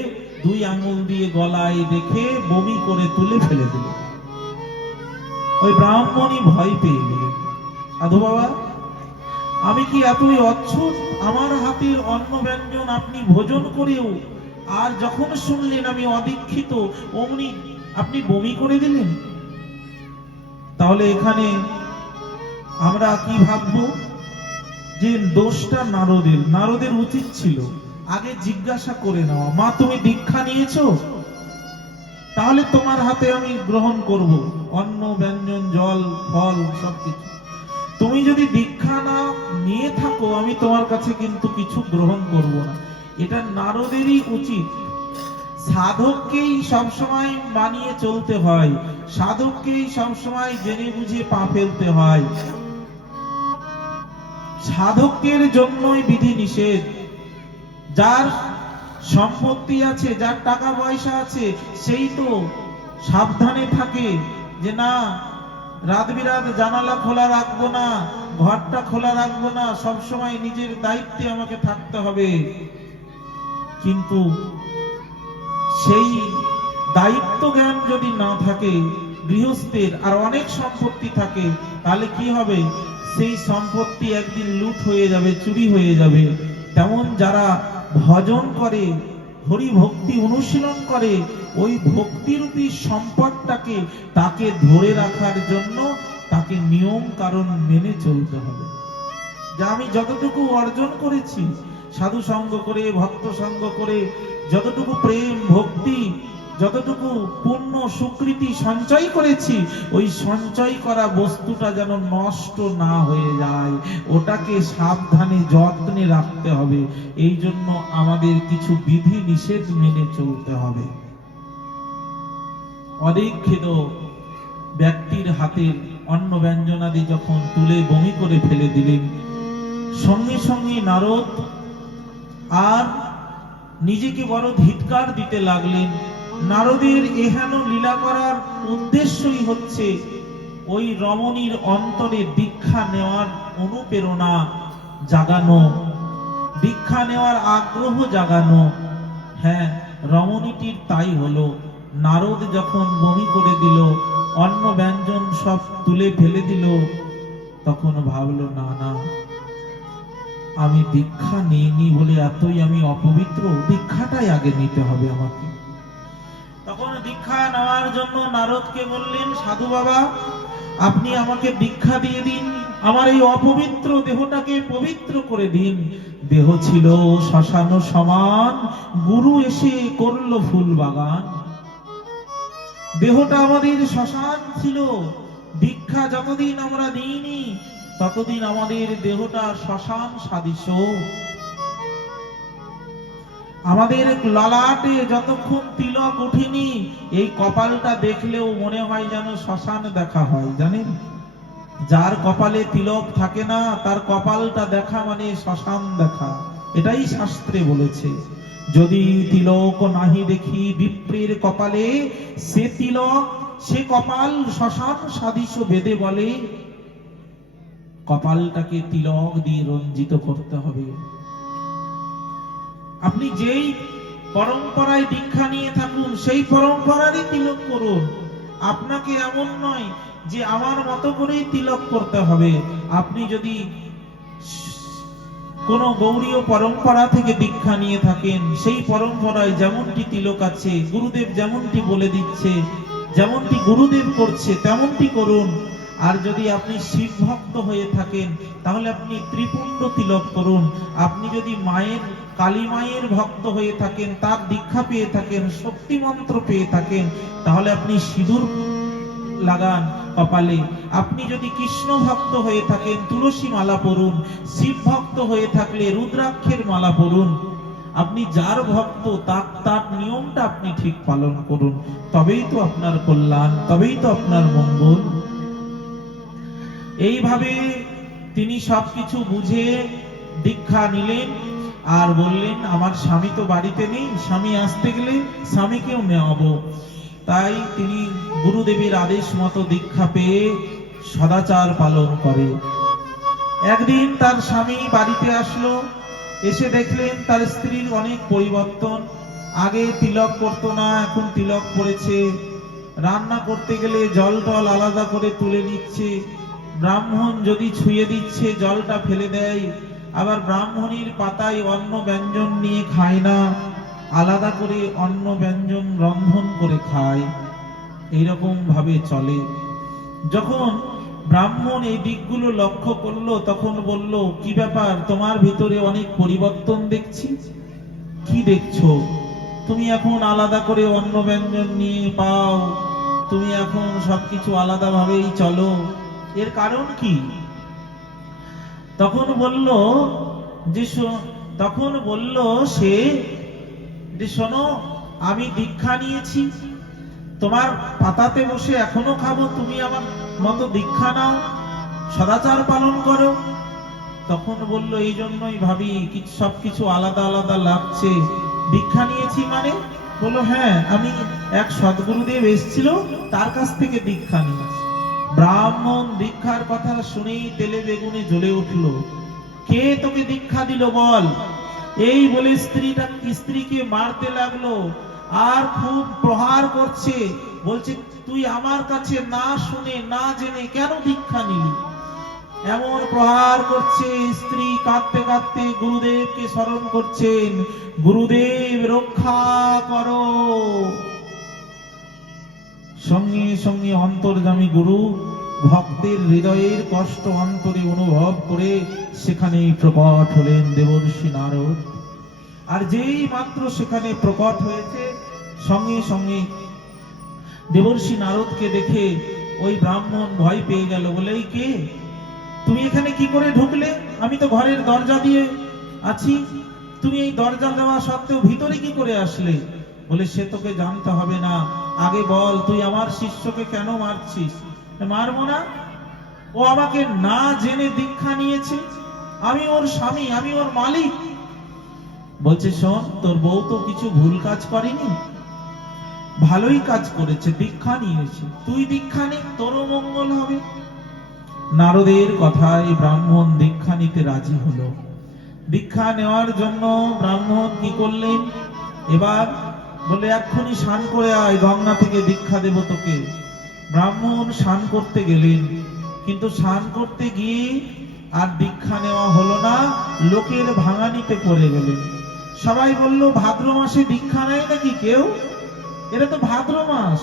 দুই আঙুল দিয়ে গলায় রেখে বমি করে তুলে ফেলে দিল। ওই ব্রাহ্মণী ভয় পেয়ে গেলেন, সাধু বাবা আমি কি এতই অচ্ছুত? আমার হাতের অন্ন ব্যঞ্জন আপনি ভোজন করেও আর যখন শুনলেন আমি অদীক্ষিত অমনি আপনি বমি করে দিলেন। তাহলে এখানে আমরা কি ভাববো? যে দোষটা নারদের। নারদের উচিত ছিল আগে জিজ্ঞাসা করে নেওয়া, মা তুমি দীক্ষা নিয়েছো? তাহলে তোমার হাতে আমি গ্রহণ করব অন্ন ব্যঞ্জন জল ফল সবকিছু। তুমি যদি দীক্ষা না নিয়ে থাকো আমি তোমার কাছে কিন্তু কিছু গ্রহণ করব না। এটা নারদেরই উচিত। সাধককেই সবসময় মানিয়ে চলতে হয়, সাধককেই সবসময় জেনে বুঝে পা ফেলতে হয়। সাধকের জন্যই বিধি নিষেধ। যার সম্পত্তি আছে, যার টাকা পয়সা আছে, সেই তো সাবধানে থাকে যে না রাত বিরাত জানালা খোলা রাখবো না, ঘরটা খোলা রাখবো না, সবসময় নিজের দায়িত্বে আমাকে থাকতে হবে। কিন্তু সেই দায়িত্ব জ্ঞান যদি না থাকে গৃহস্থের, আর অনেক সম্পত্তি থাকে, তাহলে কি হবে? সেই সম্পত্তি একদিন লুট হয়ে যাবে, চুরি হয়ে যাবে। তেমন যারা ভজন করে, হরি ভক্তি অনুশীলন করে, ওই ভক্তিরূপী সম্পদটাকে তাকে ধরে রাখার জন্য তাকে নিয়ম কারণ মেনে চলতে হবে। যা আমি যতটুকু অর্জন করেছি সাধু সঙ্গ করে, ভক্ত সঙ্গ করে, যতটুকু প্রেম ভক্তি যতটুকু পুণ্য সুকৃতি সঞ্চয় করেছি, ওই সঞ্চয় করা বস্তুটা যেন নষ্ট না হয়ে যায়, ওটাকে সাবধানে যত্নে রাখতে হবে। এই জন্য আমাদের কিছু বিধি নিষেধ মেনে চলতে হবে। অদীক্ষিত ব্যক্তির হাতের অন্ন ব্যঞ্জনাদি যখন তুলে বমি করে ফেলে দিলেন, সঙ্গে সঙ্গে নারদ আর নিজেকে বড় ধিক্কার দিতে লাগলেন। নারদের এহেন লীলা করার উদ্দেশ্যই হচ্ছে ওই রমণীর অন্তরে দীক্ষা নেওয়ার অনুপ্রেরণা জাগানো, দীক্ষা নেওয়ার আগ্রহ জাগানো। হ্যাঁ, রমণীটির তাই হলো। নারদ যখন বমি করে দিল, অন্ন ব্যঞ্জন সব তুলে ফেলে দিল, তখন ভাবলো না না, আমি দীক্ষা নিইনি বলে এতই আমি অপবিত্র, দীক্ষাটাই আগে নিতে হবে আমাকে। তখন দীক্ষা নেওয়ার জন্য নারদকে বললেন, সাধু বাবা, আপনি আমাকে দীক্ষা দিয়ে দিন, আমার এই অপবিত্র দেহটাকে পবিত্র করে দিন। দেহ ছিল শ্মশান সমান, গুরু এসে করলো ফুল বাগান। দেহটা আমাদের শ্মশান ছিল, দীক্ষা যতদিন আমরা নিইনি ততদিন আমাদের দেহটা শ্মশান সাদৃশ্য। আমাদের ললাটে যতক্ষণ তিলক ওঠেনি, এই কপালটা দেখলেও মনে হয় যেন শ্মশান দেখা হয়, জানেন? যার কপালে তিলক থাকে না, তার কপালটা দেখা মানে শ্মশান দেখা, এটাই শাস্ত্রে বলেছে। যদি তিলক নাহি দেখি বিপ্রের কপালে, সে তিলক সে কপাল শ্মশান সাদৃশ্য বেদে বলে। কপালটাকে তিলক দিয়ে রঞ্জিত করতে হবে। আপনি যেই পরম্পরায় দীক্ষা নিয়ে থাকুন, সেই পরম্পরারই তিলক করুন। আপনাকে এমন নয় যে আমার মতো করেই তিলক করতে হবে। আপনি যদি কোন গৌড়ীয় পরম্পরা থেকে দীক্ষা নিয়ে থাকেন, সেই পরম্পরায় যেমনটি তিলক আছে, গুরুদেব যেমনটি বলে দিচ্ছে, যেমনটি গুরুদেব করছে তেমনটি করুন। আর যদি আপনি শিব ভক্ত হয়ে থাকেন, তাহলে আপনি ত্রিপুণ্ড তিলক করুন। আপনি যদি মায়ের কালী মায়ের ভক্ত হয়ে থাকেন, তার দীক্ষা পেয়ে থাকেন, শক্তি মন্ত্র পেয়ে থাকেন, তাহলে আপনি সিঁদুর লাগান কপালে। আপনি যদি কৃষ্ণ ভক্ত হয়ে থাকেন, তুলসী মালা পরুন। শিব ভক্ত হয়ে থাকলে রুদ্রাক্ষের মালা পরুন। আপনি যার ভক্ত তার নিয়মটা আপনি ঠিক পালন করুন, তবেই তো আপনার কল্যাণ, তবেই তো আপনার মঙ্গল। এইভাবে তিনি সবকিছু বুঝে দীক্ষা নিলেন আর বললেন, আমার স্বামী তো বাড়িতে নেই, স্বামী আসতে গেলে স্বামীকেও নেওয়াবো। তাই তিনি গুরুদেবের আদেশ মতো দীক্ষা পেয়ে সদাচার পালন করে। একদিন তার স্বামী বাড়িতে আসলো, এসে দেখলেন তার স্ত্রীর অনেক পরিবর্তন। আগে তিলক করতো না, এখন তিলক পড়েছে। রান্না করতে গেলে জল টল আলাদা করে তুলে নিচ্ছে। ব্রাহ্মণ যদি ছুঁয়ে দিচ্ছে, জলটা ফেলে দেয়। আবার ব্রাহ্মণীর পাতায় অন্ন ব্যঞ্জন নিয়ে খায় না, আলাদা করে অন্ন ব্যঞ্জন রন্ধন করে খায়। এইরকম ভাবে চলে। যখন ব্রাহ্মণ এই দিকগুলো লক্ষ্য করলো, তখন বলল, কি ব্যাপার, তোমার ভিতরে অনেক পরিবর্তন দেখছি। কি দেখছো? তুমি এখন আলাদা করে অন্ন ব্যঞ্জন নিয়ে পাও, তুমি এখন সবকিছু আলাদা ভাবেই চলো, এর কারণ কি? তখন বলল সে যে শোনো, আমি দীক্ষা নিয়েছি, তোমার পাতাতে বসে এখনো খাবো, তুমি আমার মতো দীক্ষা নাও, সদাচার পালন করো। তখন বলল, এই জন্যই ভাবি সবকিছু আলাদা আলাদা লাগছে। দীক্ষা নিয়েছি মানে? বললো, হ্যাঁ, আমি এক সদ্গুরুদেব এসেছিল, তার কাছ থেকে দীক্ষা নিয়েছি। ব্রাহ্মণ দীক্ষার কথা শুনেই তেলে বেগুনে জ্বলে উঠলো। কে তোকে দীক্ষা দিল বল? এই বলে স্ত্রীকে মারতে লাগলো আর খুব প্রহার করছে। বলছে, তুই আমার কাছে না শুনে না জেনে কেন দীক্ষা নিলি? এমন প্রহার করছে। স্ত্রী কাঁদতে কাঁদতে গুরুদেবকে স্মরণ করছেন, গুরুদেব রক্ষা করো। সঙ্গে সঙ্গে অন্তর্যামী গুরু ভক্তের হৃদয়ের কষ্ট অন্তরে অনুভব করে সেখানে প্রকট হলেন দেবর্ষি নারদ। আর যেই মাত্র সেখানে প্রকট হয়েছে, সঙ্গে সঙ্গে দেবর্ষি নারদকে দেখে ওই ব্রাহ্মণ ভয় পেয়ে গেল, বলে এই কে, তুমি এখানে কি করে ঢুকলে? আমি তো ঘরের দরজা দিয়ে আছি, তুমি এই দরজা দেওয়া সত্ত্বেও ভিতরে কি করে আসলে? বলে সে তোকে জানতে হবে না, আগে বল তুই আমার শিষ্যকে কেন মারছিস? মারবো না, ও আমাকে না জেনে দীক্ষা নিয়েছে, আমি ওর স্বামী, আমি ওর মালিক। বলছে শোন, তোর বউ তো কিছু ভুল কাজ করেনি, ভালোই কাজ করেছে, দীক্ষা নিয়েছে, তুই দীক্ষা নে, তোরও মঙ্গল হবে। নারদের কথায় ব্রাহ্মণ দীক্ষা নিতে রাজি হলো। দীক্ষা নেওয়ার জন্য ব্রাহ্মণ কি করলেন, এবার বলে এক্ষুনি স্নান করে আয়, গঙ্গা থেকে দীক্ষা দেব তোকে। ব্রাহ্মণ স্নান করতে গেলেন, কিন্তু স্নান করতে গিয়ে আর দীক্ষা নেওয়া হলো না, লোকের ভাঙানিতে পড়ে গেলেন। সবাই বলল ভাদ্র মাসে দীক্ষা নেয় নাকি কেউ, এটা তো ভাদ্র মাস।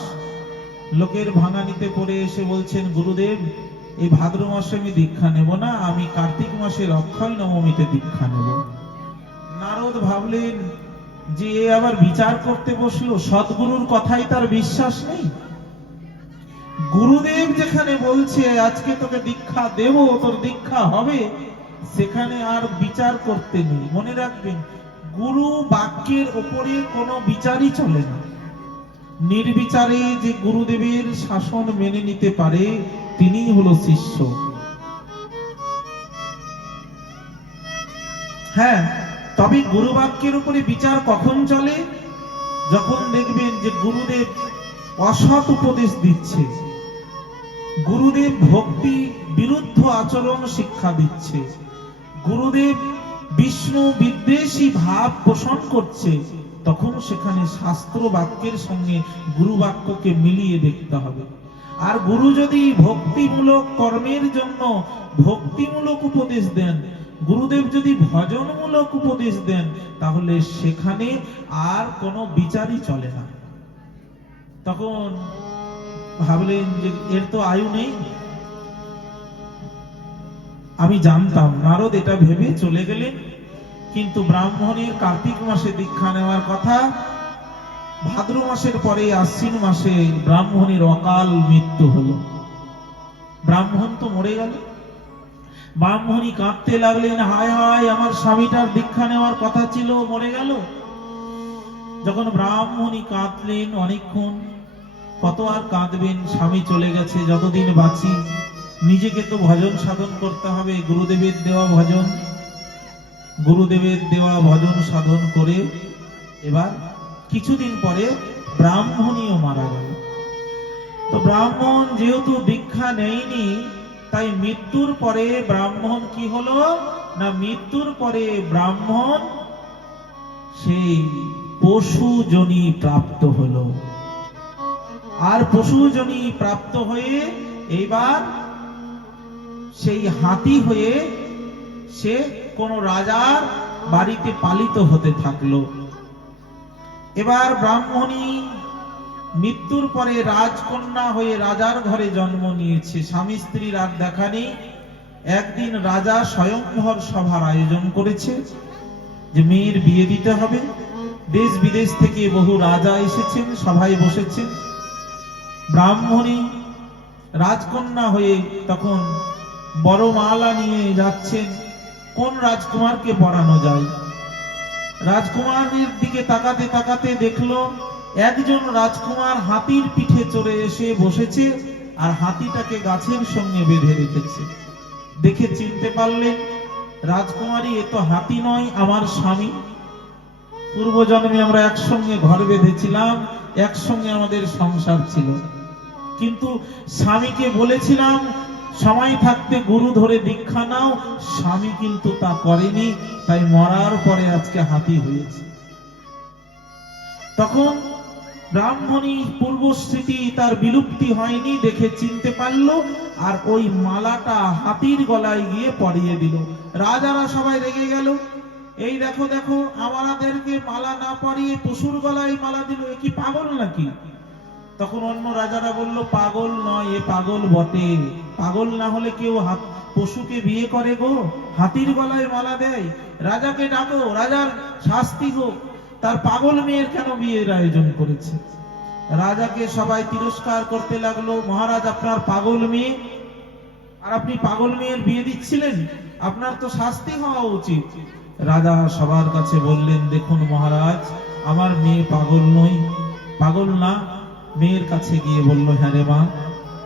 লোকের ভাঙানিতে পড়ে এসে বলছেন, গুরুদেব এই ভাদ্র মাসে আমি দীক্ষা নেব না, আমি কার্তিক মাসের অক্ষয় নবমীতে দীক্ষা নেব। নারদ ভাবলেন যে এ আবার বিচার করতে বসলো, সদ্গুরুর কথাই তার বিশ্বাস নেই। গুরুদেব যেখানে বলছে আজকে তোকে দীক্ষা দেব, তোর দীক্ষা হবে, সেখানে আর বিচার করতে নেই। মনে রাখবেন, গুরু বাক্যের ওপরে কোনো বিচারই চলে না। নির্বিচারে যে গুরুদেবের শাসন মেনে নিতে পারে তিনিই হলো শিষ্য। হ্যাঁ, তবে গুরু বাক্যের উপরে বিচার কখন চলে? যখন দেখবেন যে গুরুদেব অসৎ উপদেশ দিচ্ছে, গুরুদেব ভক্তি বিরুদ্ধ আচরণ শিক্ষা দিচ্ছে, গুরুদেব বিষ্ণু বিদ্বেষী ভাব পোষণ করছে, তখন সেখানে শাস্ত্র বাক্যের সঙ্গে গুরু বাক্যকে মিলিয়ে দেখতে হবে। আর গুরু যদি ভক্তিমূলক কর্মের জন্য ভক্তিমূলক উপদেশ দেন, গুরুদেব যদি ভজনমূলক উপদেশ দেন, তাহলে সেখানে আর কোনো বিচারই চলে না। তখন ভাবলেন যে এর তো আয়ু নেই, আমি জানতাম। নারদ এটা ভেবে চলে গেলেন। কিন্তু ব্রাহ্মণের কার্তিক মাসে দীক্ষা নেওয়ার কথা, ভাদ্র মাসের পরে আশ্বিন মাসে ব্রাহ্মণের অকাল মৃত্যু হলো। ব্রাহ্মণ তো মরে গেল। ব্রাহ্মণী কাঁদতে লাগলেন, হায় হায়, আমার স্বামীটার দীক্ষা নেওয়ার কথা ছিল, মরে গেল। যখন ব্রাহ্মণী কাঁদলেন অনেকক্ষণ, কত আর কাঁদবেন, স্বামী চলে গেছে, যতদিন বাঁচি নিজেকে তো ভজন সাধন করতে হবে, গুরুদেবের দেওয়া ভজন, গুরুদেবের দেওয়া ভজন সাধন করে এবার কিছুদিন পরে ব্রাহ্মণীও মারা গেল। তো ব্রাহ্মণ যেহেতু দীক্ষা নেয়নি, তাই মৃত্যুর পরে ব্রাহ্মণ কি হলো না, মৃত্যুর পরে ব্রাহ্মণ সেই পশু যোনি প্রাপ্ত হলো। আর পশু যোনি প্রাপ্ত হয়ে এইবার সেই হাতি হয়ে সে কোন রাজার বাড়িতে পালিত হতে থাকলো। এবার ব্রাহ্মণী মৃত্যুর পরে রাজকন্যা হয়ে রাজার ঘরে জন্ম নিয়েছে। স্বামী স্ত্রীর আর দেখা নেই। একদিন রাজা স্বয়ংবর সভার আয়োজন করেছে যে মেয়ের বিয়ে দিতে হবে। দেশ বিদেশ থেকে বহু রাজা এসেছেন, সভায় বসেছেন। ব্রাহ্মণী রাজকন্যা হয়ে তখন বড় মালা নিয়ে যাচ্ছেন, কোন রাজকুমারকে পরানো যায়। রাজকুমারের দিকে তাকাতে তাকাতে দেখলো একজন রাজকুমার হাতির পিঠে চড়ে এসে বসেছে, আর হাতিটাকে গাছের সঙ্গে বেঁধে রেখেছে। দেখে চিনতে পারলেন রাজকুমারী, এ তো হাতি নয়, আমার স্বামী। পূর্বজন্মে আমরা একসঙ্গে ঘর বেঁধেছিলাম, একসঙ্গে আমাদের সংসার ছিল, কিন্তু স্বামীকে বলেছিলাম সময় থাকতে গুরু ধরে দীক্ষা নাও, স্বামী কিন্তু তা করেনি, তাই মরার পরে আজকে হাতি হয়েছে। তখন ব্রাহ্মণী পূর্ব স্মৃতি তার বিলুপ্তি হয়নি দেখে চিনতে পারলো, আর ওই মালাটা হাতির গলায় গিয়ে পরিয়ে দিল। রাজারা সবাই রেগে গেল, এই দেখো দেখো, আমাদেরকে মালা না পরিয়ে পশুর গলায় মালা দিল, এ কি পাগল নাকি? তখন অন্য রাজারা বলল, পাগল নয়, এ পাগল বটে। পাগল না হলে কেউ পশুকে বিয়ে করে গো, হাতির গলায় মালা দেয়? রাজাকে ডাকো, রাজার শাস্তি হোক। তার পাগল মেয়ের কেন বিয়ের আয়োজন করেছে? রাজাকে সবাই তিরস্কার করতে লাগলো, মহারাজ আপনার পাগল মেয়ে, আর আপনি পাগল মেয়ের বিয়ে দিচ্ছিলেন, আপনার তো শাস্তি হওয়া উচিত। রাজা সবার কাছে বললেন, দেখুন মহারাজ, আমার মেয়ে পাগল নই, পাগল না। মেয়ের কাছে গিয়ে বলল, হ্যাঁ রে মা,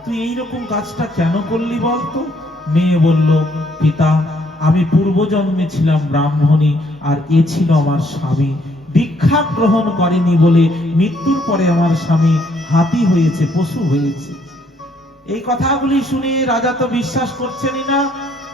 তুই এইরকম কাজটা কেন করলি বলতো? মেয়ে বলল, পিতা, আমি পূর্বজন্মে ছিলাম ব্রাহ্মণী, আর এ ছিল আমার স্বামী। দীক্ষা গ্রহণ করেনি বলে মৃত্যুর পরে আমার স্বামী হাতি হয়েছে, পশু হয়েছে। এই কথাগুলি শুনে রাজা তো বিশ্বাস করছেনই না।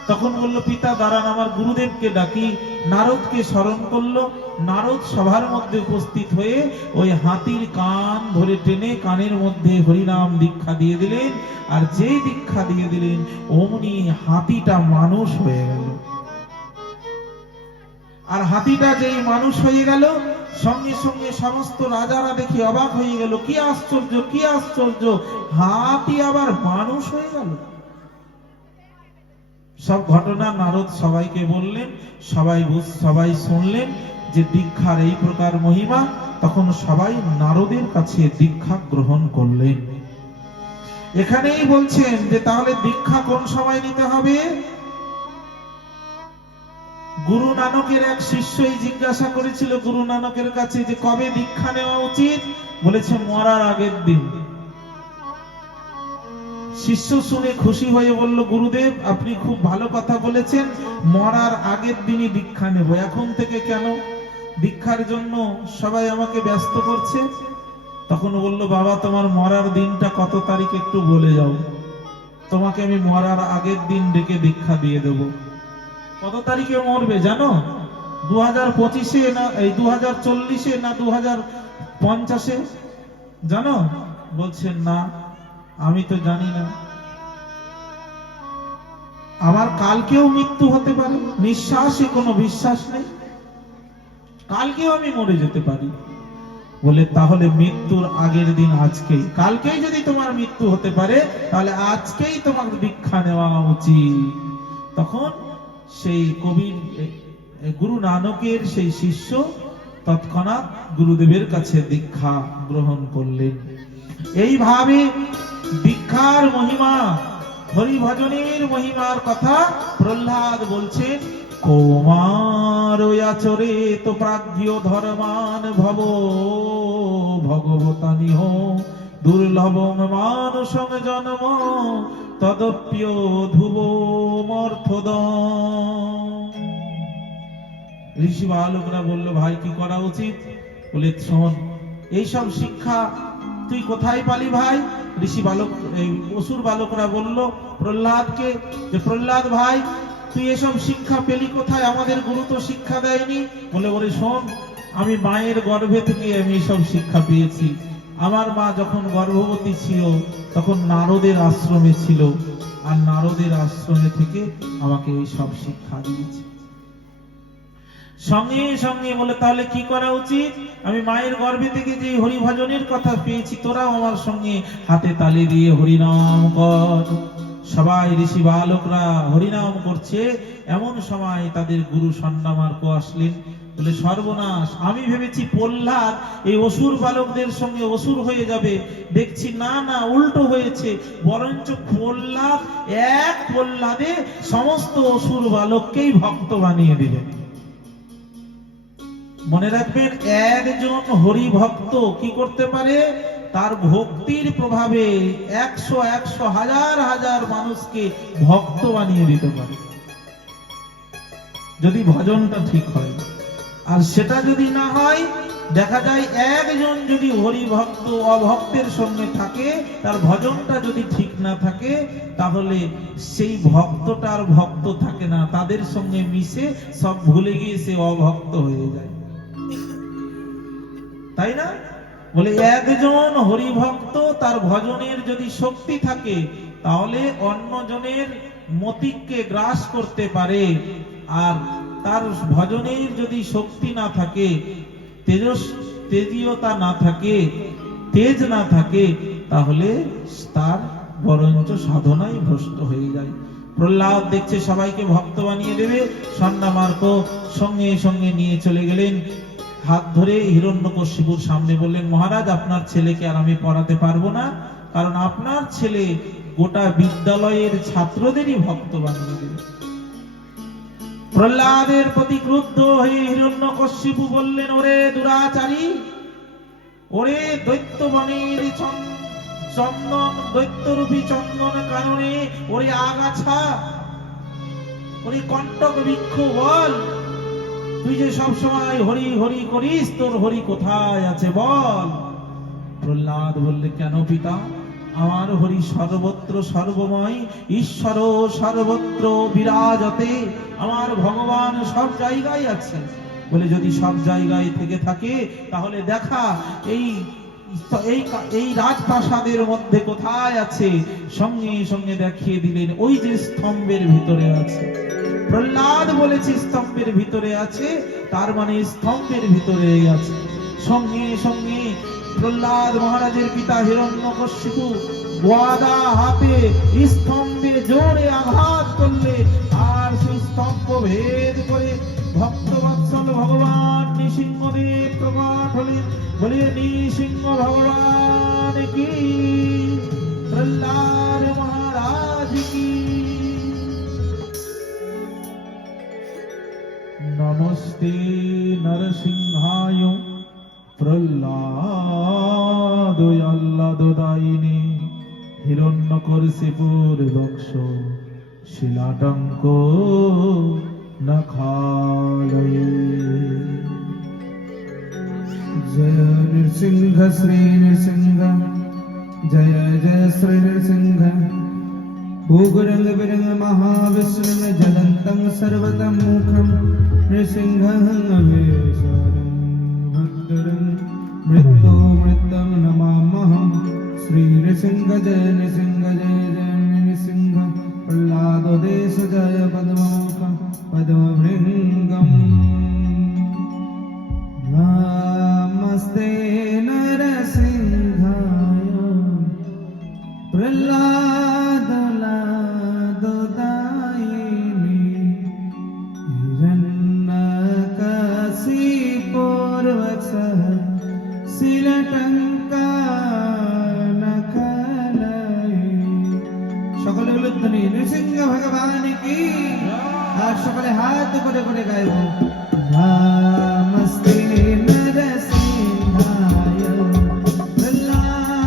তখন বলল, পিতা দাঁড়ান, আমার গুরুদেবকে ডাকি। নারদকে স্মরণ করলো। নারদ সভার মধ্যে উপস্থিত হয়ে ওই হাতির কান ধরে টেনে কানের মধ্যে হরিনাম দীক্ষা দিয়ে দিলেন। আর যেই দীক্ষা দিয়ে দিলেন, অমনি হাতিটা মানুষ হয়ে গেল। আর হাতিটা যেই মানুষ হয়ে গেল, সঙ্গে সঙ্গে সমস্ত রাজারা দেখে অবাক হয়ে গেল, কি আশ্চর্য, কি আশ্চর্য, হাতি আবার মানুষ হয়ে গেল। সব ঘটনা নারদ সবাইকে বললেন, সবাই শুনলেন যে দীক্ষার এই প্রকার মহিমা। তখন সবাই নারদের কাছে দীক্ষা গ্রহণ করলেন। এখানেই বলছেন যে তাহলে দীক্ষা কোন সময় নিতে হবে? গুরু নানকের এক শিষ্যই জিজ্ঞাসা করেছিল গুরু নানকের কাছে যে কবে দীক্ষা নেওয়া উচিত? বলেছে মরার আগের দিন। শিষ্য শুনে খুশি হয়ে বলল, গুরুদেব আপনি খুব ভালো কথা বলেছেন, মরার আগের দিনই দীক্ষা নেব। এখন থেকে কেন? দীক্ষার জন্য সবাই আমাকে ব্যস্ত করছে। তখন বলল, বাবা তোমার মরার দিনটা কত তারিখ একটু বলে যাও, তোমাকে আমি মরার আগের দিন ডেকে দীক্ষা দিয়ে দেব। কত তারিখে মরবে জানো? 2025-এ না, এই 2040-এ না 2050-এ জানো? বলছেন না, আমি তো জানি না। আমার কালকেও মৃত্যু হতে পারে, নিঃশ্বাসে কোনো বিশ্বাস নেই, কালকেও আমি মরে যেতে পারি। বলে তাহলে মৃত্যুর আগের দিন আজকেই, কালকেই যদি তোমার মৃত্যু হতে পারে তাহলে আজকেই তোমার দীক্ষা নেওয়া উচিত। তখন সেই কবির গুরু নানকের সেই শিষ্য তৎক্ষণাৎ গুরুদেবের কাছে দীক্ষা গ্রহণ করলেন। এইভাবে দীক্ষার মহিমা, হরি ভজনের মহিমার কথা প্রহ্লাদ বলছেন। কৌমার আচরে তো প্রাজ্ঞ ধর্মান ভব ভগবতানিহ দুর্লভং মানসং জন্ম তদপ্য ধ্রুব মর্থদম। ঋষি বালকরা বলল, ভাই কি করা উচিত? বলে শোন, এইসব শিক্ষা তুই কোথায় পালি ভাই? ঋষি বালক, অসুর বালকরা বলল প্রহ্লাদকে যে, প্রহ্লাদ ভাই তুই এসব শিক্ষা পেলি কোথায়? আমাদের গুরু তো শিক্ষা দেয়নি। বলে, ওরে শোন, আমি মায়ের গর্ভে থেকে আমি এসব শিক্ষা পেয়েছি। আমার মা যখন গর্ভবতী ছিল তখন নারদের আশ্রমে ছিল, আর নারদের আশ্রমে থেকে আমাকে এই সব শিক্ষা দিয়েছে। সঙ্গে সঙ্গে বলে, তাহলে কি করা উচিত? আমি মায়ের গর্ভে থেকে যে হরি ভজনের কথা পেয়েছি, তোরাও আমার সঙ্গে হাতে তালি দিয়ে হরিনাম কর। সবাই ঋষি বালকরা হরিনাম করছে। এমন সময় তাদের গুরু সন্ন্যামার্ক আসলেন। বলে, সর্বনাশ, আমি ভেবেছি প্রহ্লাদ এই অসুর বালকদের সঙ্গে অসুর হয়ে যাবে, দেখছি না না, উল্টো হয়েছে। বরঞ্চ প্রহ্লাদ এক প্রহ্লাদে সমস্ত অসুর বালককেই ভক্ত বানিয়ে দিলেন। মনে রাখবেন, একজন হরি ভক্ত কি করতে পারে? তার ভক্তির প্রভাবে 100 হাজার হাজার মানুষকে ভক্ত বানিয়ে দিতে পারে, যদি ভজনটা ঠিক হয়। আর সেটা যদি না হয়, দেখা যায় একজন যদি হরি ভক্ত অভক্তের সঙ্গে থাকে, তার ভজনটা যদি ঠিক না থাকে, তাহলে সেই ভক্তটার ভক্ত থাকে না, তাদের সঙ্গে মিশে সব ভুলে গিয়ে সে অভক্ত হয়ে যায়, তাই না? বলে, একজন হরিভক্ত তার ভজনের যদি শক্তি থাকে, তাহলে অন্যজনের মতিকে গ্রাস করতে পারে। আর তার ভজনের যদি শক্তি না থাকে, তেজীয়তা না থাকে, তেজ না থাকে, তাহলে তার বরঞ্চ সাধনাই ভ্রষ্ট হয়ে যায়। প্রহ্লাদ দেখছে সবাইকে ভক্ত বানিয়ে দেবে, সন্ন্যামার্ক সঙ্গে সঙ্গে নিয়ে চলে গেলেন হাত ধরে হিরণ্যকশিপুর সামনে বললেন, মহারাজ আপনার ছেলেকে আর আমি পড়াতে পারবো না, কারণ আপনার ছেলে গোটা বিদ্যালয়ের ছাত্রদেরই ভক্ত বানিয়ে দিল। প্রহ্লাদের প্রতি ক্রুদ্ধ হয়ে হিরণ্যকশিপু বললেন, ওরে দুরাচারী, ওরে দৈত্য বনের চন্দন, দৈত্যরূপী চন্দন কারণে, ওরে আগাছা, ওরে কণ্টক বৃক্ষ, বল তুই যে সব সময় হরি হরি করিস, তোর হরি কোথায় আছে বল। প্রহ্লাদ বললে, কেন পিতা, আমার হরি সর্বত্র সর্বময়, ঈশ্বর সর্বত্র বিরাজতে, আমার ভগবান সব জায়গায় আছে। বলে, যদি সব জায়গায় থেকে থাকে তাহলে দেখা এই এই রাজপ্রাসাদের মধ্যে কোথায় আছে। সঙ্গে সঙ্গে দেখিয়ে দিলেন, ওই যে স্তম্ভের ভিতরে আছে। প্রহ্লাদ বলেছে স্তম্ভের ভিতরে আছে, তার মানে স্তম্ভের ভিতরে আছে। সঙ্গে সঙ্গে প্রহ্লাদ মহারাজের পিতা হিরণ্যকশিপু গদা হাতে স্তম্ভে জোরে আঘাত করলে, আর সেই স্তম্ভ ভেদ করে ভক্তবৎসল ভগবান নৃসিংহদেব প্রকট হলেন। বলে, নৃসিংহ ভগবান কি, প্রহ্লাদ মহারাজ কি। নমস্তে নরসিংহায় প্রহ্লাদ আহ্লাদদায়িনে, হিরণ্যকশিপুর বক্ষ শিলাটঙ্ক নখালয়ে। जय नृसिंह श्री नृसिंह, जय जय श्री नृसिंह। भूग रंग बिरंग महाविष्णु जलंतं सर्वतं मुखं, नृसिंहं अवेशरं भद्रं मृत्यो मृतं नमामहं। श्री नृसिंह जय नृसिंह, जय जय नृसिंह। प्रह्लाद देश जय पद्ममुख पद्मभृङ्गम्। नमस्ते नरसिंहाय प्रह्लाददायिने, हिरण्यकशिपुर्वक्षः শিলাটঙ্কা নখালয়ে। সকলে উলুধ্বনি নৃসিংহ ভগবান কি। আর সকলে হাত করে করে গাইব, নমস্তে নরসিংহায় প্রহ্লাদদায়িনে।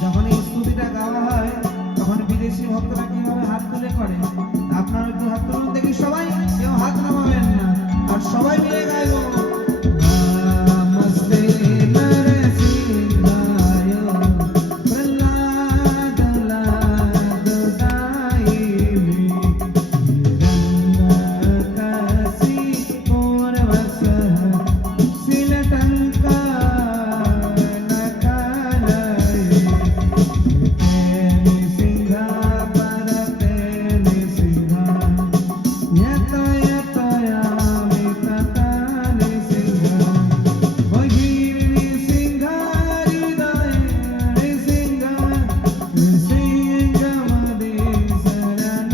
যখন এই স্তুতিটা গাওয়া হয় তখন বিদেশি ভক্তরা কিভাবে হাত তুলে করে, আপনারা একটু হাত তুলুন দেখি সবাই, কেউ হাত নামাবেন না, আর সবাই মিলে গাইব, নমস্তে নরসিংহায় প্রহ্লাদদায়িনে, হিরণ্যকশিপুর্বক্ষः শিলাটঙ্কা নখালয়ে। নৃসিংহ পরতে নৃসিংহ, यत यत यामि तत नृसिंह। बहिर्नृसिंह हृदये नृसिंह, नृसिंहमदे शरण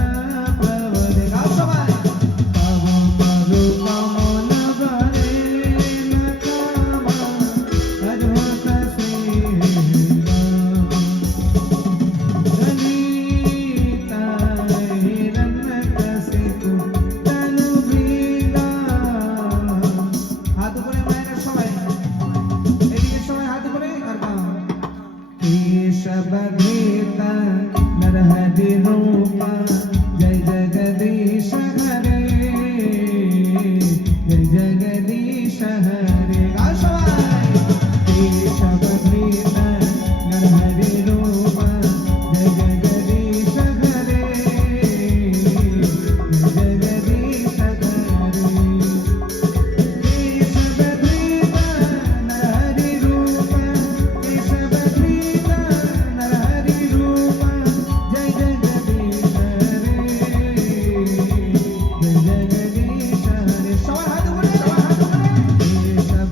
प्रवदे। गाओ सबाई। तव करु कमल गरे नकामा, अद्भुत श्रीराम। गणिता हिरण्यकशिपु तनु भृंगा। हाथ উপরে মায়েরা সবাই, এদিকে সবাই হাত উপরে আর গাও। কেশবধৃতা নরহরি রূপা, জয় জগদীশ হরে, জয় জগদীশ হরে। গাও সবাই। কেশবধৃতা নরহরি রূপা, জয় জগদীশ হরে, জয় জগদীশ হরে। केशवधृता नरहरि रूपा, केशवधृता नरहरि रूपा, जय जगदीश हरे, जय जगदीश हरे। सवाई हाथ ऊपर, सवाई हाथ ऊपर।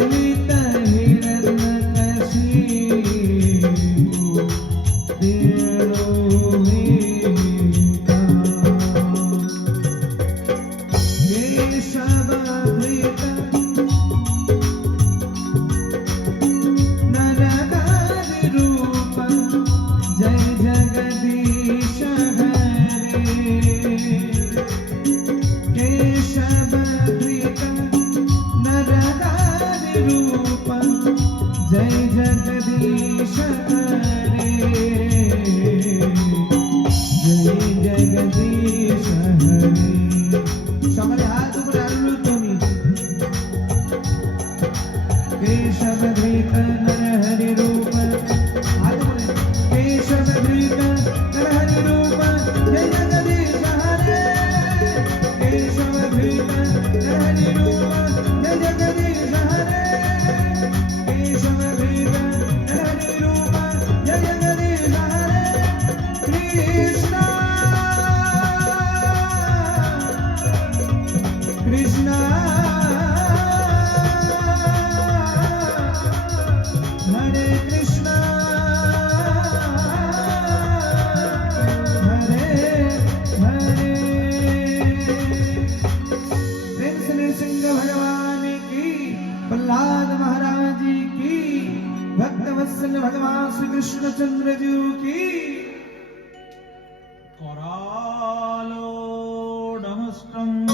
ललित हिरण्यकशिपु दिनोहिता केशवधृत नरहरि रूप जय जगदीश हरे केशवधृत नरहरि रूप जय जगदीश हरे जय जगदीश हरे সকলে হাত উপরে আলু তুমি केशवधृत नरहरि रूप हाथ बोले केशवधृत नरहरि रूप जय जगदीश हरे केशवधृत नरहरि रूप जय जगदीश हरे केशवधृत नरहरि रूप जय जगदीश हरे कृष्ण हरे कृष्णा हरे हरे सिंह भगवान की प्रहलाद महाराज जी की भक्तवत्सल भगवान श्री कृष्णचंद्र जी की करालो नमस्तं